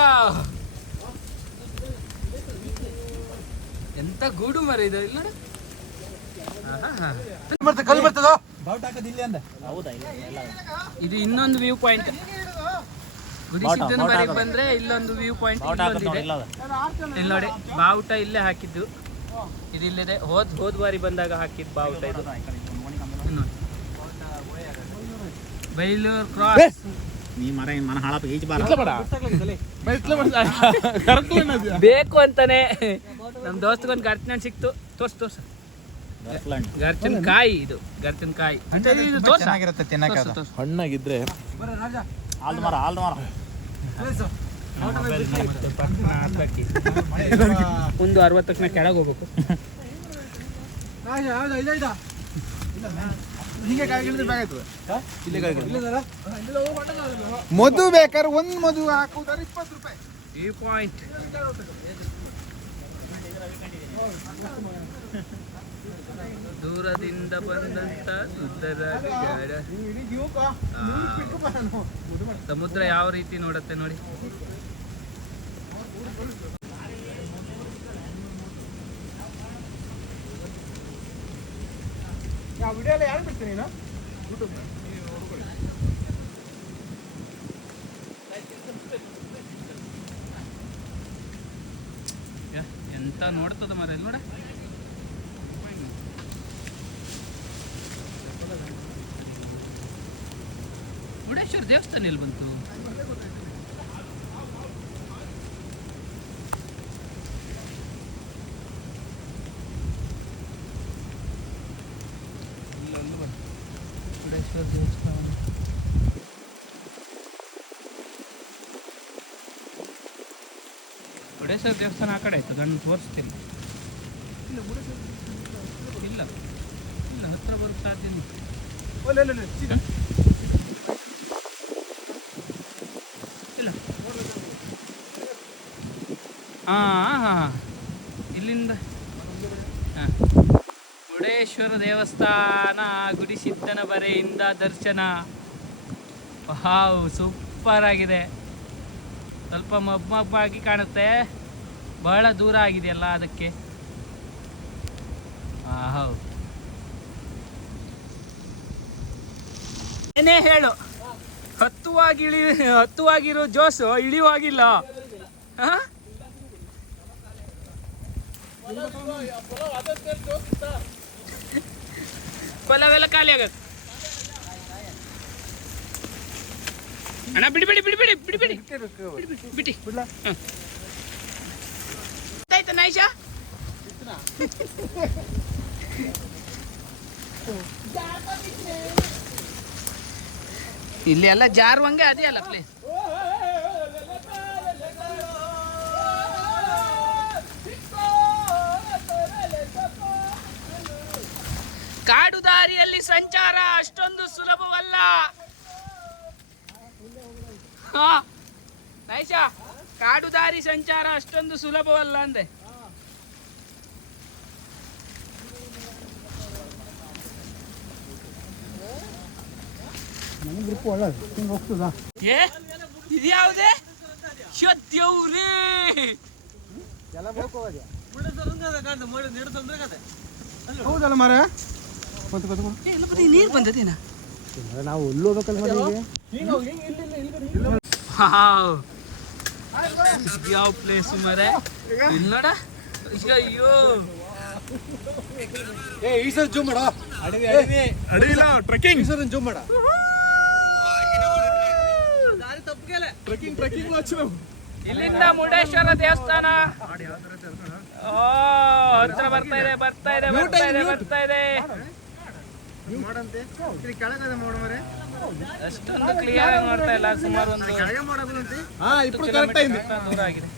ಎಂತ ಗೂಡು ಮರ ಇದೆ ಇಲ್ಲ. ಕಲ್ಲು ಬರ್ತದ. ಇದು ಇನ್ನೊಂದು ವ್ಯೂ ಪಾಯಿಂಟ್. ಗುಡಿಸಿದ್ದನ ಬರಿಗೆ ಬಂದ್ರೆ ಇಲ್ಲೊಂದು ವ್ಯೂ ಪಾಯಿಂಟ್ ಇಲ್ಲಿ ನೋಡಿ. ಬಾವುಟ ಇಲ್ಲೇ ಹಾಕಿದ್ದು, ಇದು ಇಲ್ಲಿದೆ. ಹೋದ್ ಬಾರಿ ಬಂದಾಗ ಹಾಕಿದ್ದು ಬಾವುಟ ಇದು. ಬೈಲೂರು ಕ್ರಾಸ್. ಬೇಕು ಅಂತಾನೆ ನಮ್ ದೋಸ್ತಗೊಂದು ಗರ್ಚನ್ ಸಿಕ್ತು. ತೋರ್ಸ ಗರ್ಚನ್ ಕಾಯಿ. ಇದು ಗರ್ಚನ್ ಕಾಯಿ ಹಣ್ಣಾಗಿದ್ರೆ ಒಂದು 60ಕ್ಕೆ ಕೆಳಗೆ ಹೋಗ್ಬೇಕು. ಮಧು ಬೇಕಾದ್ರೆ ಒಂದು ಮಧು ಹಾಕುದಾರೆ 20 ರೂಪಾಯಿ. View point. ದೂರದಿಂದ ಬಂದಂತ ಸಮುದ್ರ ಯಾವ ರೀತಿ ನೋಡುತ್ತೆ ನೋಡಿ. ಎಂತ ನೋಡ್ತದ ಮರ ಇಲ್ಲಿ ನೋಡ. ಮುರುಡೇಶ್ವರ ದೇವಸ್ಥಾನ ಎಲ್ಲಿ ಬಂತು? ಮುರುಡೇಶ್ವರ ದೇವಸ್ಥಾನ ಮುರುಡೇಶ್ವರ ದೇವಸ್ಥಾನ ಆ ಕಡೆ ಆಯ್ತು, ನಾನು ತೋರಿಸ್ತೀನಿ. ಇಲ್ಲ ಇಲ್ಲ ಹತ್ರ ಬರೋಕ್ಕೆ ಸಾಧ್ಯ ಇಲ್ಲ. ಇಲ್ಲ ಹಾಂ ಇಲ್ಲಿಂದ ಹಾಂ ಮುರುಡೇಶ್ವರ ದೇವಸ್ಥಾನ ಗುಡಿಸಿದ್ದನ ಬರೆಯಿಂದ ದರ್ಶನ. ವಾವ್, ಸೂಪರ್ ಆಗಿದೆ. ಸ್ವಲ್ಪ ಮಬ್ಬಾಗಿ ಕಾಣುತ್ತೆ, ಬಹಳ ದೂರ ಆಗಿದೆಯಲ್ಲ ಅದಕ್ಕೆ. ಹೌದು, ಏನೇ ಹೇಳು, ಹತ್ತುವಾಗಿರೋ ಜೋಸು ಇಳಿಯುವಾಗಿಲ್ಲ. ಪಲಾವೆಲ್ಲ ಖಾಲಿ ಆಗತ್ತೆ. ಅಣ್ಣ ಬಿಡಿ ಬಿಡಿ ಬಿಡಿ ಬಿಡಿ ಬಿಡಿ ಬಿಡಿ ಬಿಡಿ ಆಯ್ತಾ ನೈಷಾ? ಇಲ್ಲಿ ಎಲ್ಲ ಜಾರುವಂಗೆ ಅದೇ ಅಲ್ಲ ಪ್ಲೇಸ್. ಕಾಡು ದಾರಿಯಲ್ಲಿ ಸಂಚಾರ ಅಷ್ಟೊಂದು ಸುಲಭವಲ್ಲ. ನೈಷಾ, ಕಾಡು ದಾರಿ ಸಂಚಾರ ಅಷ್ಟೊಂದು ಸುಲಭವಲ್ಲ ಅಂದೆ. ಏ ಇದ್ಯಾವುದೇ ಶತ್ಯವ್ರಿ ಹೌದಲ್ಲ ಮಾರ ನೀರು ಬಂದದೇನಾ? ನಾವು ಅಲ್ಲಿ ಹೋಗ್ಬೇಕಲ್ಲ. ಯಾವ ಪ್ಲೇಸ್ ಮರೆ ಇಲ್ಲಿ ನೋಡ. ಅಯ್ಯೋ ಈ ಸರ್ ಜೂಮ್ ಮಾಡ, ಟ್ರೆಕ್ಕಿಂಗ್ ಜೂಮ್ ಮಾಡ. ಇಲ್ಲಿಂದ ಮುರುಡೇಶ್ವರ ದೇವಸ್ಥಾನ ಹತ್ರ ಬರ್ತಾ ಇದೆ ಬರ್ತಾ ಇದೆ ಬರ್ತಾ ಇದೆ ಬರ್ತಾ ಇದೆ. ಅಷ್ಟೊಂದು ಕ್ಲಿಯರ್ ಆಗಿ ನೋಡ್ತಾ ಇಲ್ಲ, ಸುಮಾರು ಒಂದು ದೂರ ಆಗಿದೆ.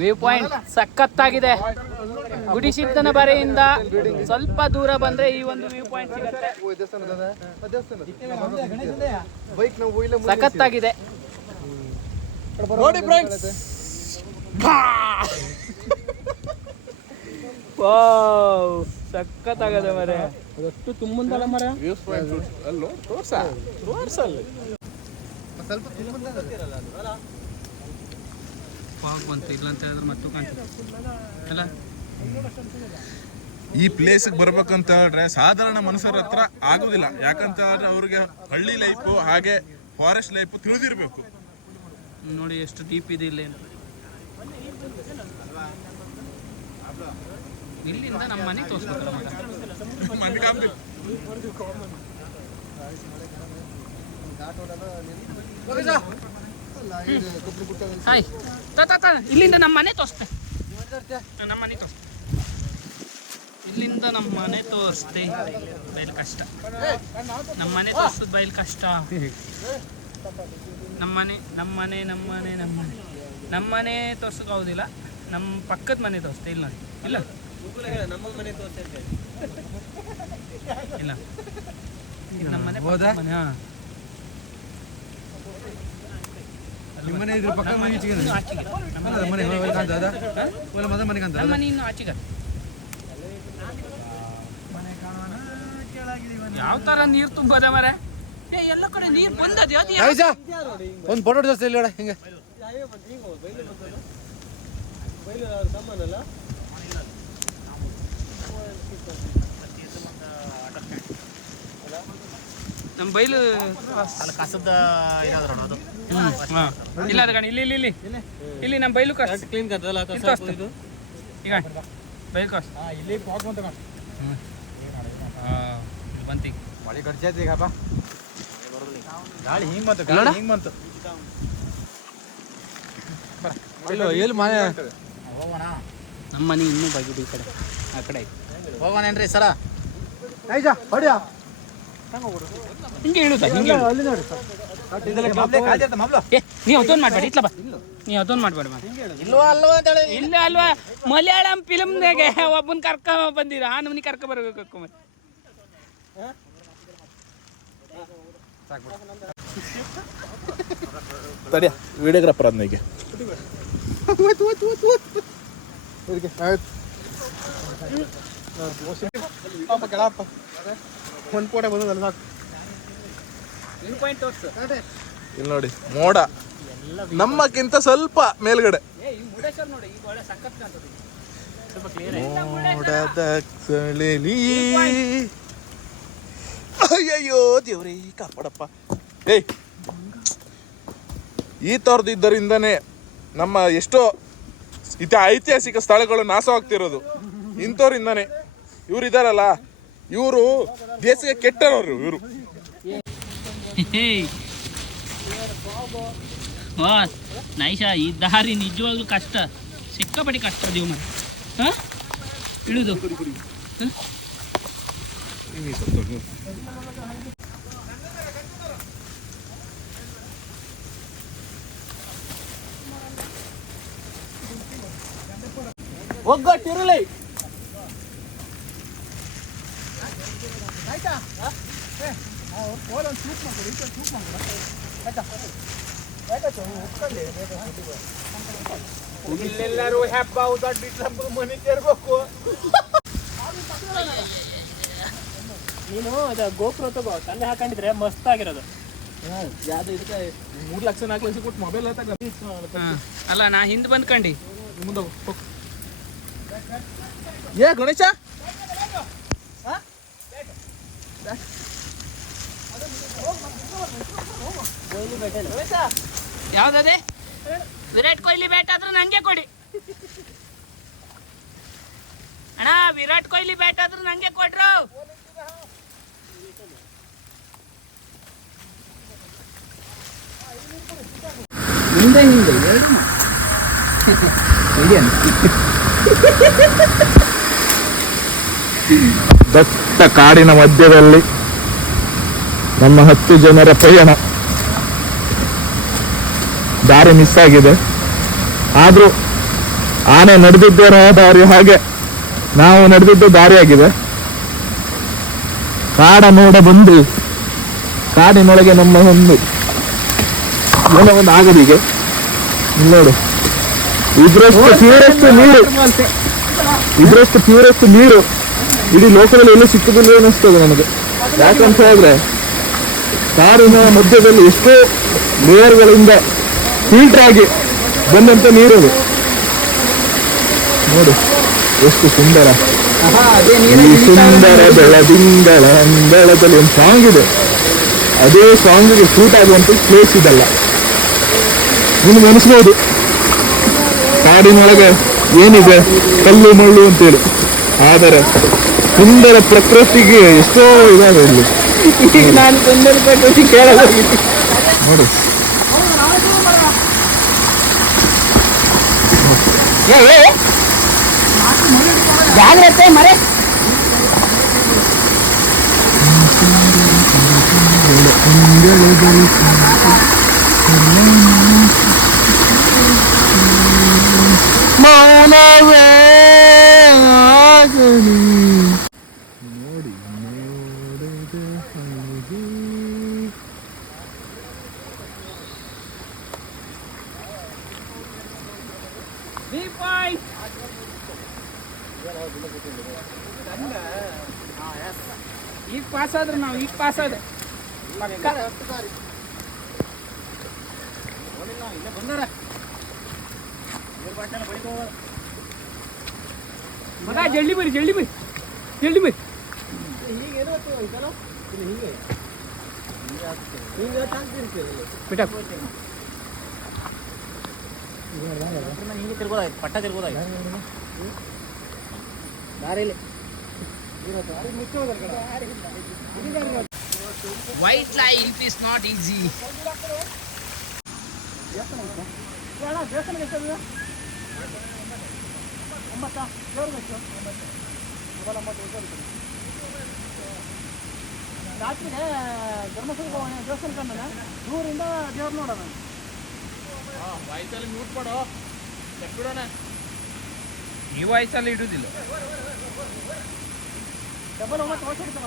ವ್ಯೂ ಪಾಯಿಂಟ್ ಸಖತ್ತಾಗಿದೆ. ಗುಡಿಸಿದ್ದನ ಬರೆಯಿಂದ ಸ್ವಲ್ಪ ದೂರ ಬಂದ್ರೆ ಈ ಒಂದು ವ್ಯೂ ಪಾಯಿಂಟ್ ಸಿಗುತ್ತೆ. ಸಖತ್ತಾಗಿದೆ ನೋಡಿ ಫ್ರೆಂಡ್ಸ್. ಸಖತ್ತಾಗದೆ ಮರೆ, ಅದಷ್ಟು ತುಂಬಂದಲ್ಲ ಮರ. ಅಲ್ಲೋ ತೋರ್ಸಲ್ಲಿ ಸ್ವಲ್ಪ ಬಂತು. ಇಲ್ಲ ಅಂತ ಹೇಳಿದ್ರೆ ಮತ್ತು ಕಾಣ್ತದೆ ಅಲ್ಲ. ಈ ಪ್ಲೇಸ್ಗೆ ಬರ್ಬೇಕಂತ ಹೇಳಿದ್ರೆ ಸಾಧಾರಣ ಮನುಷ್ಯರ ಹತ್ರ ಆಗೋದಿಲ್ಲ. ಯಾಕಂತ ಹೇಳಿದ್ರೆ ಅವ್ರಿಗೆ ಹಳ್ಳಿ ಲೈಫು ಹಾಗೆ ಫಾರೆಸ್ಟ್ ಲೈಫು ತಿಳಿದಿರ್ಬೇಕು. ನೋಡಿ ಎಷ್ಟು ಡೀಪ್ ಇದೆ ಇಲ್ಲಿ. ಇಲ್ಲಿಂದ ನಮ್ಮ ಮನೆ ತೋರಿಸ್ಬೇಕಲ್ಲ ಮಗ. ಹಾಯ್ ಇಲ್ಲಿಂದ ನಮ್ಮ ಮನೆ ತೋರಿಸ್ತೆ. ನಮ್ಮ ಮನೆ ತೋರಿಸ್ತೆ, ಇಲ್ಲಿಂದ ನಮ್ಮ ಮನೆ ತೋರಿಸ್ತೆ. ಬಯಲು ಕಷ್ಟ, ನಮ್ಮ ಮನೆ ತೋರಿಸೋದು ಬಯಲು ಕಷ್ಟ. ನಮ್ಮನೆ ತೋರ್ಸೋಕ್ಕಾಗೋದಿಲ್ಲ. ನಮ್ಮ ಪಕ್ಕದ ಮನೆ ತೋರಿಸ್ತೆ. ಇಲ್ಲ ಇಲ್ಲ ನಮ್ಮ ಮನೆ ತೋರಿಸ್ತೈತೆ. ಇಲ್ಲ ನಮ್ಮ ಮನೆ ಮನೆ. ನಿಮ್ಮ ಮನೆ ಇದ್ರ ಪಕ್ಕ ಮನೆ ಆಚೆಗೆ ಇನ್ನು ಆಚೆಗೆ ನಮ್ಮ ಮನೆ ಕಾಣ್ತದ ಮನೆ ಮನೆ ಕಾಣ್ತದ. ನಮ್ಮ ಮನೆ ಇನ್ನು ಆಚೆಗೆ. ಯಾವ ತರ ನೀರು ತುಂಬದ ಮರ. ಎಲ್ಲ ಕಡೆ ನೀರು ಬಂದದ. ಒಂದು ಫೋಟೋ ಜಾಸ್ತಿ ಇಲ್ಲ ಹಿಂಗೆ. ನಮ್ಮ ಬೈಲು ಕಸದ ಏನಾದ್ರು ಅದು ಇಲ್ಲ ಅದು ಕಣ. ಇಲ್ಲಿ ಇಲ್ಲಿ ಇಲ್ಲಿ ಇಲ್ಲಿ ನಮ್ಮ ಬೈಲು ಕಾಸು ಕ್ಲೀನ್ ಕತ್ತಲ್ಲ ಈಗ ಬೈಲು ಕಾಸು ಇಲ್ಲಿ ಪಾಟ್ ಬಂತ ಬಂತಿ ಮಳೆ ಖರ್ಚೈತಿ ಈಗಪ್ಪ. ಗಾಳಿ ಹಿಂಗ್ ಬಂತು, ನೋಡ? ಗಾಳಿ ಹಿಂಗ್ ಬಂತು. ಎಲ್ಲಿ ಮನೆ ನಮ್ಮ ಮನೆ ಇನ್ನೂ ಬಾಗಿದೆ ಈ ಕಡೆ ಆ ಕಡೆ ಐತೆ. ಹೋಗೋಣೇನ್ರಿ ಸರ? ನೈಜ ಹೊಡಿಯ ಹಿಂಗೆ ಹೇಳುತ್ತಾ ಹಿಂಗೆ ಹೇಳು. ಅಲ್ಲಿ ನೋಡಿ ಸರ್. ಖಾಲಿ ಇರ್ತ ಮಬ್ಲು. ಏ ನೀ ಅವತ್ತೊಂದು ಮಾಡಬೇಡ ಇತ್ಲ ಬಾ ನೀ ಅವತ್ತೊಂದು ಮಾಡಬೇಡ ಇಲ್ವಾ ಅಲ್ವಾ ಅಂತ ಹೇಳಿ ಇಲ್ಲ ಅಲ್ವಾ ಮಲಯಾಳಂ ಫಿಲ್ಮ್ನಾಗೆ ಒಬ್ಬನ ಕರ್ಕ ಬಂದಿರ ಆ ನಮ್ನಿ ಕರ್ಕ ಬರ್ಬೇಕು ಮತ್ತೆ ತಡಿಯ ವಿಡಿಯೋಗ್ರಾಫರ್ ಅದನ್ನಿಗೆ ಒಂದು ಫೋಟೋ ಬಂದದಲ್ಲ ಸಾಕು. ಇಲ್ಲಿ ನೋಡಿ ಮೋಡ ನಮ್ಮಕ್ಕಿಂತ ಸ್ವಲ್ಪ ಮೇಲ್ಗಡೆ ಮೋಡದ ಸೆಳೆಲಿ. ಅಯ್ಯಯ್ಯೋ ದೇವ್ರೇ ಕಾಪಾಡಪ್ಪ. ಏಯ್ ಈ ತರದ್ದು ಇದ್ದರಿಂದನೇ ನಮ್ಮ ಎಷ್ಟೋ ಐತಿಹಾಸಿಕ ಸ್ಥಳಗಳು ನಾಶವಾಗ್ತಿರೋದು ಇಂಥವ್ರಿಂದಾನೆ. ಇವ್ರು ಇದಾರಲ್ಲ ಇವರು ದೇಶಕ್ಕೆ ಕೆಟ್ಟರವರು ಇವರು. ನೈಷಾ ಈ ದಾರಿ ನಿಜವಾಗ್ಲೂ ಕಷ್ಟ ಸಿಕ್ಕಾಪಟ್ಟಿ ಕಷ್ಟ ಜೀವನ ಹಾಂ ಇಳುದು ಒಗ್ಗಟ್ಟಿರಲಿ. ಇಲ್ಲೆಲ್ಲರೂ ಹಬ್ಬ ದೊಡ್ಡ ಮನೆ ಸೇರ್ಬೇಕು. ನೀನು ಅದು ಗೋಪುರ ತಗೋ ತಲೆ ಹಾಕೊಂಡಿದ್ರೆ ಮಸ್ತ್ ಆಗಿರೋದು. ಯಾವ್ದು ಇದಕ್ಕೆ 3 ಲಕ್ಷ 4 ಲಕ್ಷ ಕೊಟ್ಟು ಮೊಬೈಲ್ ಅಲ್ಲ ನಾ ಹಿಂದೆ ಬಂದ್ಕಂಡು ಮುಂದೆ ಏ ಗಣೇಶ ಯಾವ್ದದೆ ವಿರಾಟ್ ಕೊಹ್ಲಿ ಬ್ಯಾಟ್ ಆದ್ರೆ ನಂಗೆ ಕೊಡಿ ಅಣ್ಣ. ವಿರಾಟ್ ಕೊಹ್ಲಿ ಬ್ಯಾಟ್ ಆದ್ರೆ ನಂಗೆ ಕೊಡ್ರು. ಹಿಂದೆ ಹಿಂದೆ ಎರಡು ದಟ್ಟ ಕಾಡಿನ ಮಧ್ಯದಲ್ಲಿ ನಮ್ಮ 10 ಜನರ ಪಯಣ. ದಾರಿ ಮಿಸ್ ಆಗಿದೆ. ಆದ್ರೂ ಆನೆ ನಡೆದಿದ್ದೇನೋ ದಾರಿ ಹಾಗೆ ನಾವು ನಡೆದಿದ್ದು ದಾರಿ ಆಗಿದೆ. ಕಾಡ ನೋಡ ಬಂದು ಕಾಡಿನೊಳಗೆ ನಮ್ಮ ಒಂದು ಏನೋ ಒಂದು ಆಗದಿಗೆ ನೋಡು. ಇದ್ರಷ್ಟು ಪ್ಯೂರೆಸ್ಟ್ ನೀರು ಇಡೀ ಲೋಕದಲ್ಲಿ ಎಲ್ಲೂ ಸಿಕ್ಕದಿಲ್ಲ ಅನ್ನಿಸ್ತದೆ ನನಗೆ. ಯಾಕಂತ ಹೇಳಿದ್ರೆ ಕಾಡಿನ ಮಧ್ಯದಲ್ಲಿ ಎಷ್ಟೋ ಲೇಯರ್ಗಳಿಂದ ಫಿಲ್ಟರ್ ಆಗಿ ಬಂದಂತ ನೀರದು. ನೋಡಿ ಎಷ್ಟು ಸುಂದರ. ಈ ಸುಂದರ ಬೆಳದಿಂಗಳ ಅಂಗಳದಲ್ಲಿ ಒಂದು ಸಾಂಗ್ ಇದೆ. ಅದೇ ಸಾಂಗಿಗೆ ಶೂಟ್ ಆಗುವಂತ ಪ್ಲೇಸ್ ಇದಲ್ಲ. ನಿಮ್ಗೆ ಅನಿಸ್ಬೋದು ಕಾಡಿನೊಳಗೆ ಏನಿದೆ ಕಲ್ಲು ಮಳ್ಳು ಅಂತೇಳಿ. ಆದರೆ ಸುಂದರ ಪ್ರಕೃತಿಗೆ ಎಷ್ಟೋ ಇದಾವೆ ಇಲ್ಲಿ. ನಾನು ಸುಂದರ ಪ್ರಕೃತಿ ಕೇಳೋದು ನೋಡಿ ಜಾಗ್ರತೆ ಮರೆ. ಮೌನವೇ ಆಗಲಿ ನೋಡಿ ನೋಡದ ಹಳದಿ. ಈಗ ಪಾಸ್ ಆದ್ರೆ ನಾವು ಈಗ ಪಾಸ್ ಆದ್ರೆ ಮಗ ಜಲ್ದಿ ಬರ್ರಿ ಜಲ್ದಿ ಬರ್ರಿ ಜಲ್ದಿ ಬರ್ರಿ. ಬಿಟ್ಟ ಹಿಂಗೆ ತಿರ್ಗೋದಾಯ್ತು, ಪಟ್ಟ ತಿರ್ಗೋದಾಯ್ತು ದಾರಿಲಿ. White life is not easy. ರಾತ್ರಿಗೆ ಧರ್ಮಸ್ಥಳ ದೇವಸ್ಥಾನ ಕಂಡನ ದೂರಿಂದ ದೇವ್ರು ನೋಡೋಣ. ವಾಯ್ಸಲ್ಲಿ ಮ್ಯೂಟ್ ಮಾಡು, ಬಿಡೋಣ. ಈ ವಾಯ್ಸಲ್ಲಿ ಇಡುದಿಲ್ಲ. ಡಬಲ್ 9 ವರ್ಷ ಇರ್ತವ.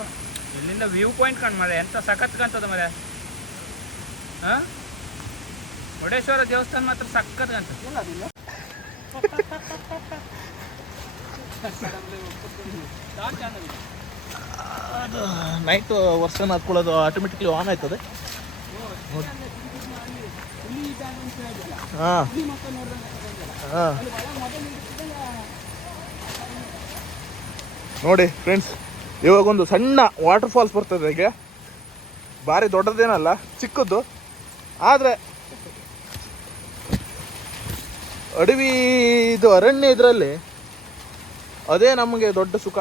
ಇಲ್ಲಿಂದ ವ್ಯೂ ಪಾಯಿಂಟ್ ಕಂಡು ಮರೆ ಎಂತ ಸಖತ್ ಕಾಣ್ತದ ಮರೆ. ಹಾಂ, ಮುರುಡೇಶ್ವರ ದೇವಸ್ಥಾನ ಮಾತ್ರ ಸಖತ್ ಕಾಣ್ತದೆ. ಇಲ್ಲ ಅದಿಲ್ಲ. ಅದು ನೈಟ್ ವರ್ಷನ್ ಹಾಕೊಳ್ಳೋದು ಆಟೋಮೆಟಿಕ್ಲಿ ಆನ್ ಆಯ್ತದೆ. ಹಾಂ ಹಾಂ ನೋಡಿ ಫ್ರೆಂಡ್ಸ್, ಇವಾಗ ಒಂದು ಸಣ್ಣ ವಾಟರ್ ಫಾಲ್ಸ್ ಬರ್ತದೆ. ಈಗ ಭಾರಿ ದೊಡ್ಡದೇನಲ್ಲ, ಚಿಕ್ಕದ್ದು. ಆದರೆ ಅಡವಿ ಇದು ಅರಣ್ಯ ಇದರಲ್ಲಿ ಅದೇ ನಮಗೆ ದೊಡ್ಡ ಸುಖ.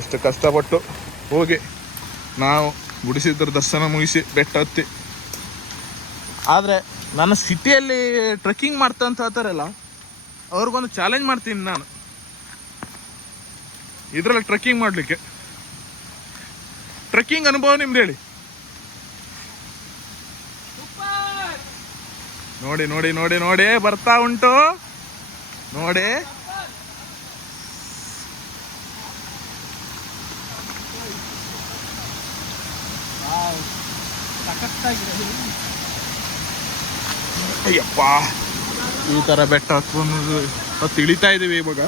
ಎಷ್ಟು ಕಷ್ಟಪಟ್ಟು ಹೋಗಿ ನಾವು ಗುಡಿಸಿದ್ರ ದರ್ಶನ ಮುಗಿಸಿ ಬೆಟ್ಟ ಹತ್ತಿ. ಆದರೆ ನನ್ನ ಸಿಟಿಯಲ್ಲಿ ಟ್ರೆಕ್ಕಿಂಗ್ ಮಾಡ್ತಾ ಅಂತ ಹೇಳ್ತಾರಲ್ಲ, ಅವ್ರಿಗೊಂದು ಚಾಲೆಂಜ್ ಮಾಡ್ತೀನಿ ನಾನು ಇದರಲ್ಲಿ ಟ್ರೆಕ್ಕಿಂಗ್ ಮಾಡಲಿಕ್ಕೆ. ಟ್ರೆಕ್ಕಿಂಗ್ ಅನುಭವ ನಿಮ್ದು ಹೇಳಿ. ನೋಡಿ ನೋಡಿ ನೋಡಿ ನೋಡಿ ಬರ್ತಾ ಉಂಟು ನೋಡಿ. ಅಯ್ಯಪ್ಪ, ಈ ತರ ಬೆಟ್ಟ ಹತ್ತು ಇಳಿತಾ ಇದೀವಿ ಇವಾಗ.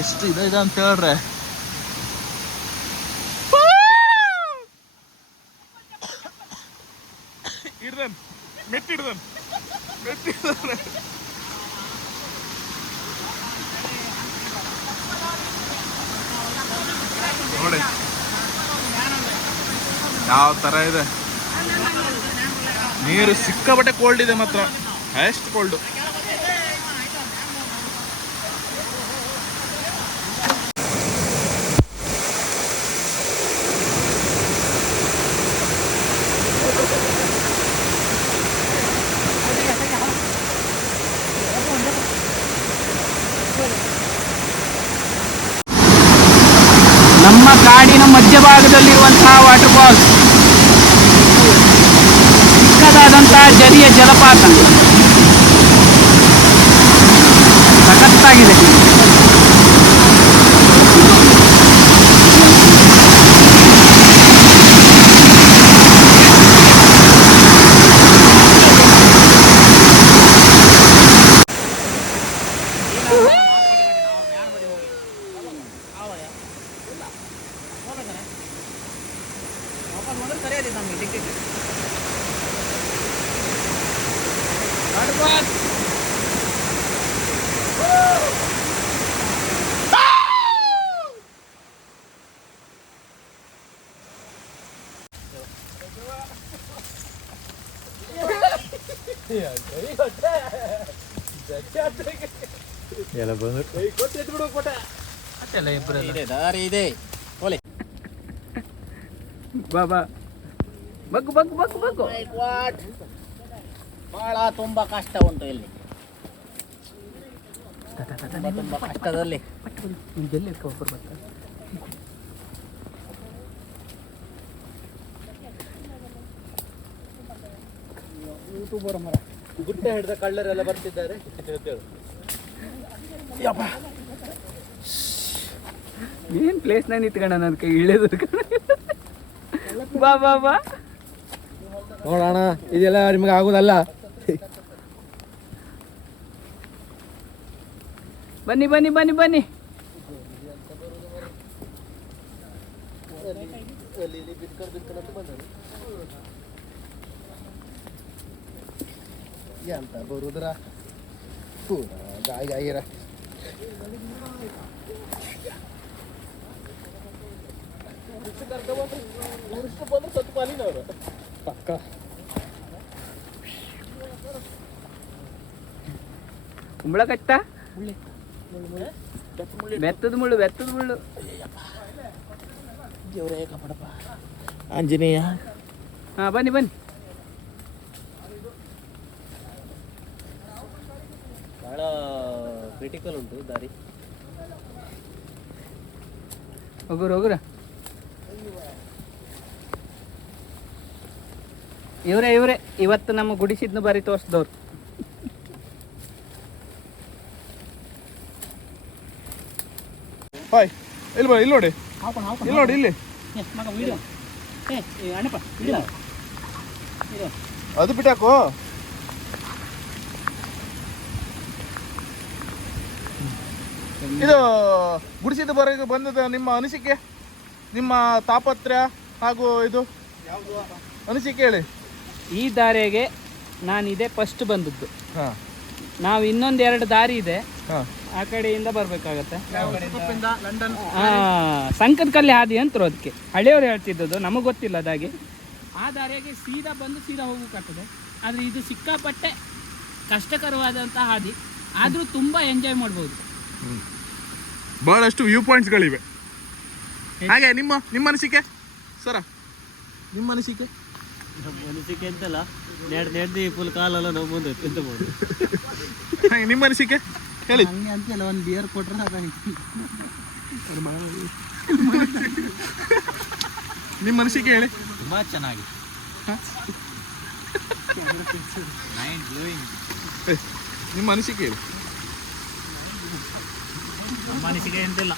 ಎಷ್ಟು ಇದೆ ಅಂತ ಹೇಳ್ರೆ, ಹಿಡ್ದನ್ ಮೆಟ್ಟಿಡ್ದನ್ ನೋಡಿ ಯಾವ ತರ ಇದೆ. ನೀರು ಸಿಕ್ಕಾಪಟ್ಟೆ ಕೋಲ್ಡ್ ಇದೆ ಮಾತ್ರ, ಹೈಯೆಸ್ಟ್ ಕೋಲ್ಡ್. ನಮ್ಮ ಕಾಡಿನ ಮಧ್ಯಭಾಗದಲ್ಲಿರುವಂತಹ ವಾಟರ್ ಫಾಲ್ಸ್, ಚಿಕ್ಕದಾದಂತಹ ಜಲಿಯ ಜಲಪಾತ, ಸಖತ್ತಾಗಿದೆ. ದಾರಿ ಇದೆ. ಬಾಬಾ ಬಗ್ಗು ಬಗ್ಗು ಬಗ್ಗು ಬಗ್ಗು. ಬಹಳ ತುಂಬಾ ಕಷ್ಟ ಉಂಟು ಇಲ್ಲಿ, ತುಂಬಾ ಕಷ್ಟದಲ್ಲಿ. ಯೂಟ್ಯೂಬರ್ ಮರ ಗುಡ್ಡ ಹಿಡಿದ ಕಳ್ಳರೆಲ್ಲ ಬರ್ತಿದ್ದಾರೆ. ಏನ್ ಪ್ಲೇಸ್ ನ ನಿಂತ್ಕೊಂಡ ನನ್ನ ಕೈ ಇಳಿದು. ಬಾ ಬಾ ಬಾ ನೋಡೋಣ, ಇದೆಲ್ಲ ನಿಮ್ಗೆ ಆಗುದಲ್ಲ. ಬನ್ನಿ ಬನ್ನಿ ಬನ್ನಿ ಬನ್ನಿ. ಎಂತ ಬರುದ್ರ ಗಾಯ ಗಾಯಿರ ಇಷ್ಟು ಕರ್ಕೊಂಡ್ಬಂದ್ರೆ ಇವ್ರಿಷ್ಟು ಬಂದ್ರೆ ಸತ್ತು ಪಾಲಿನವರು ಪಕ್ಕ ಕುಂಬಳ ಕಟ್ಟ ಬೆತ್ತದ ಮುಳ್ಳು ದೇವರೇ ಕಾಪಾಡಪ್ಪ ಆಂಜನೇಯ. ಹಾ ಬನ್ನಿ ಬಹಳ ಕ್ರಿಟಿಕಲ್ ಉಂಟು ದಾರಿ. ಹೋಗುರ ಇವರೇ ಇವತ್ತು ನಮ್ಮ ಗುಡಿಸಿದ್ನ ಬಾರಿ ತೋರಿಸಿದವ್ರು. ಹಾಯ್ ಇಲ್ಲಿ ನೋಡಿ ಇಲ್ಲಿ ಮಗ ವಿಡಿಯೋ ಅಣ್ಣಪ್ಪ ವಿಡಿಯೋ ಅದು ಬಿಟ್ಟಾಕೋ. ಇದು ಗುಡಿಸಿದ ಬರೆಗೆ ಬಂದದ ನಿಮ್ಮ ಅನಿಸಿಕೆ, ನಿಮ್ಮ ತಾಪತ್ರ್ಯ ಹಾಗೂ ಇದು ಅನಿಸಿಕೆ ಹೇಳಿ. ಈ ದಾರಿಗೆ ನಾನು ಇದೇ ಫಸ್ಟ್ ಬಂದದ್ದು. ಹಾಂ ನಾವು ಇನ್ನೊಂದು 2 ದಾರಿ ಇದೆ, ಹಾಂ ಆ ಕಡೆಯಿಂದ ಬರ್ಬೇಕಾಗತ್ತೆ. ಲಂಡನ್ ಸಂಕದಕಲ್ಲಿ ಹಾದಿ ಅಂತರು, ಅದಕ್ಕೆ ಹಳೆಯವ್ರು ಹೇಳ್ತಿದ್ದದ್ದು, ನಮಗೆ ಗೊತ್ತಿಲ್ಲ ಅದಾಗಿ. ಆ ದಾರಿಯಾಗೆ ಸೀದಾ ಬಂದು ಸೀದಾ ಹೋಗೋಕ್ಕಾಗ್ತದೆ. ಆದರೆ ಇದು ಸಿಕ್ಕಾಪಟ್ಟೆ ಕಷ್ಟಕರವಾದಂಥ ಹಾದಿ, ಆದರೂ ತುಂಬ ಎಂಜಾಯ್ ಮಾಡ್ಬೋದು. ಬಹಳಷ್ಟು ವ್ಯೂ ಪಾಯಿಂಟ್ಸ್ಗಳಿವೆ. ಹಾಗೆ ನಿಮ್ಮ ಅನಿಸಿಕೆ ಸರ, ನಿಮ್ಮ ಅನಿಸಿಕೆ? ಅನಿಸಿಕೆ ಅಂತಲ್ಲ, ನೆಡ್ದು ಫುಲ್ ಕಾಲೆಲ್ಲ ನಾವು ಮುಂದೆ ಎಂತ ಮಾಡೋದು. ನಿಮ್ಮ ಅನಿಸಿಕೆ ಹೇಳಿ. ಹಂಗೆ ಅಂತೆಲ್ಲ ಒಂದು ಬಿಯರ್ ಕೊಟ್ರೆ ನಿಮ್ಮ ಅನಿಸಿಕೆ ಹೇಳಿ. ತುಂಬ ಚೆನ್ನಾಗಿ ನಿಮ್ಮ ಅನಿಸಿಕೆ ಹೇಳಿ. ನಮ್ಮ ಅನಿಸಿಕೆ ಎಂತಿಲ್ಲ,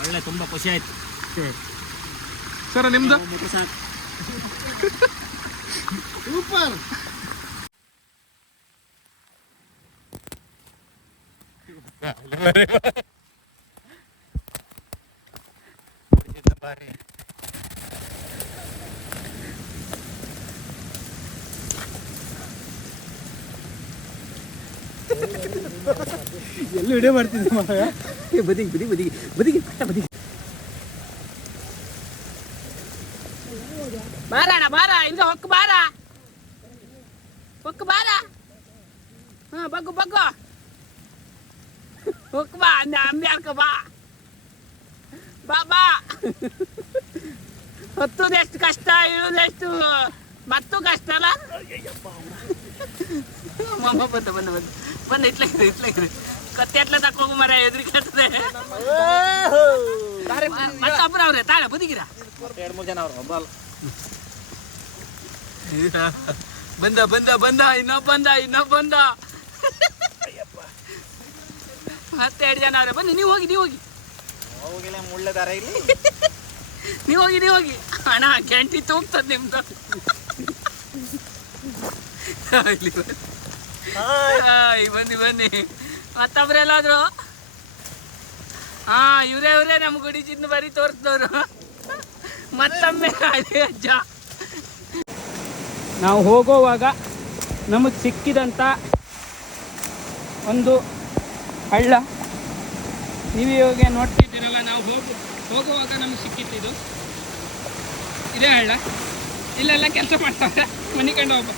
ಒಳ್ಳೆ ತುಂಬ ಖುಷಿ ಆಯ್ತು ಸರ ನಿಮ್ದು? ಸಾಕು. ಸೂಪರ್. ಎಲ್ಲಿ ವಿಡಿಯೋ ಮಾಡ್ತಿದ್ದೆ ಬದಿಗೆ ಬಾರಣ್ಣ ಬಾರ, ಹಿಂಗೆ ಹೊಕ್ಕು ಬಾರ, ಹೊಕ್ಕು ಬಾರ. ಹಾಂ ಬಗ್ಗು ಹೊಕ್ಕು ಬಾ, ಅಂಬೆ ಹಾಕ ಬಾ ಬಾ. ಹೊತ್ತುದು ಎಷ್ಟು ಕಷ್ಟ, ಇಳುದೆಷ್ಟು ಮತ್ತು ಕಷ್ಟ ಅಲ್ಲ. ಬಂದ ಇಟ್ಲಾಗ್ರಿ ಕತ್ತೆ ಎಟ್ಲ ತಕೋಗು ಮರ, ಎದ್ರಿಗೆ ಆಗ್ತದೆ. ಮತ್ತೊಬ್ರು ಅವ್ರೆ ತಾಳೆ ಬದಿಗಿರ 2-3 ಜನ ಅವ್ರು ಒಬ್ಬ ಬಂದ ಇನ್ನೊಬ್ಬ ಮತ್ತೆ 2 ಜನ ಅವ್ರೆ. ಬನ್ನಿ, ನೀವು ಹೋಗಿ ಅವಾಗೆಲ್ಲ ಮುಳ್ಳ ದಾರ ಇಲ್ಲಿ. ನೀವು ಹೋಗಿ ಅಣ್ಣ, ಗಂಟಿ ತೂಗ್ತದ ನಿಮ್ದು. ಬನ್ನಿ ಮತ್ತೊಬ್ರೆಲ್ಲಾದ್ರು. ಹಾ ಇವರೇ ನಮ್ಮ ಗುಡಿ ಚಿನ್ನ ಬರೀ ತೋರಿಸಿದವರು. ಮತ್ತೊಮ್ಮೆ ಅದೇ ಅಜ್ಜ. ನಾವು ಹೋಗೋವಾಗ ನಮಗೆ ಸಿಕ್ಕಿದಂಥ ಒಂದು ಹಳ್ಳ, ನೀವು ಇವಾಗ ನೋಡ್ತಿದ್ದೀರಲ್ಲ, ನಾವು ಹೋಗುವಾಗ ನಮಗೆ ಸಿಕ್ಕಿತ್ತು ಇದೇ ಹಳ್ಳ. ಇಲ್ಲೆಲ್ಲ ಕೆಲಸ ಮಾಡ್ತಾವೆ, ಮನೆ ಕಂಡು ಹೋಗ್ಬ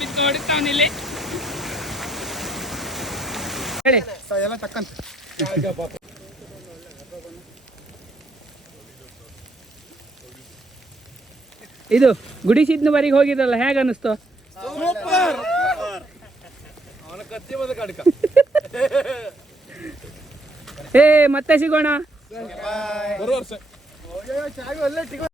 ಬಿತ್ತು ಹೊಡಿತಾವನಿಲ್ಲಿ ಹೇಳಿ ಎಲ್ಲ ತಕ್ಕಂತ. ಇದು ಗುಡಿಸಿದ್ನ ಬರಿಗೆ ಹೋಗಿದ್ರಲ್ಲ, ಹೇಗೆ ಅನ್ನಿಸ್ತು? ಮತ್ತೆ ಸಿಗೋಣ. ಬರುವ ವರ್ಷ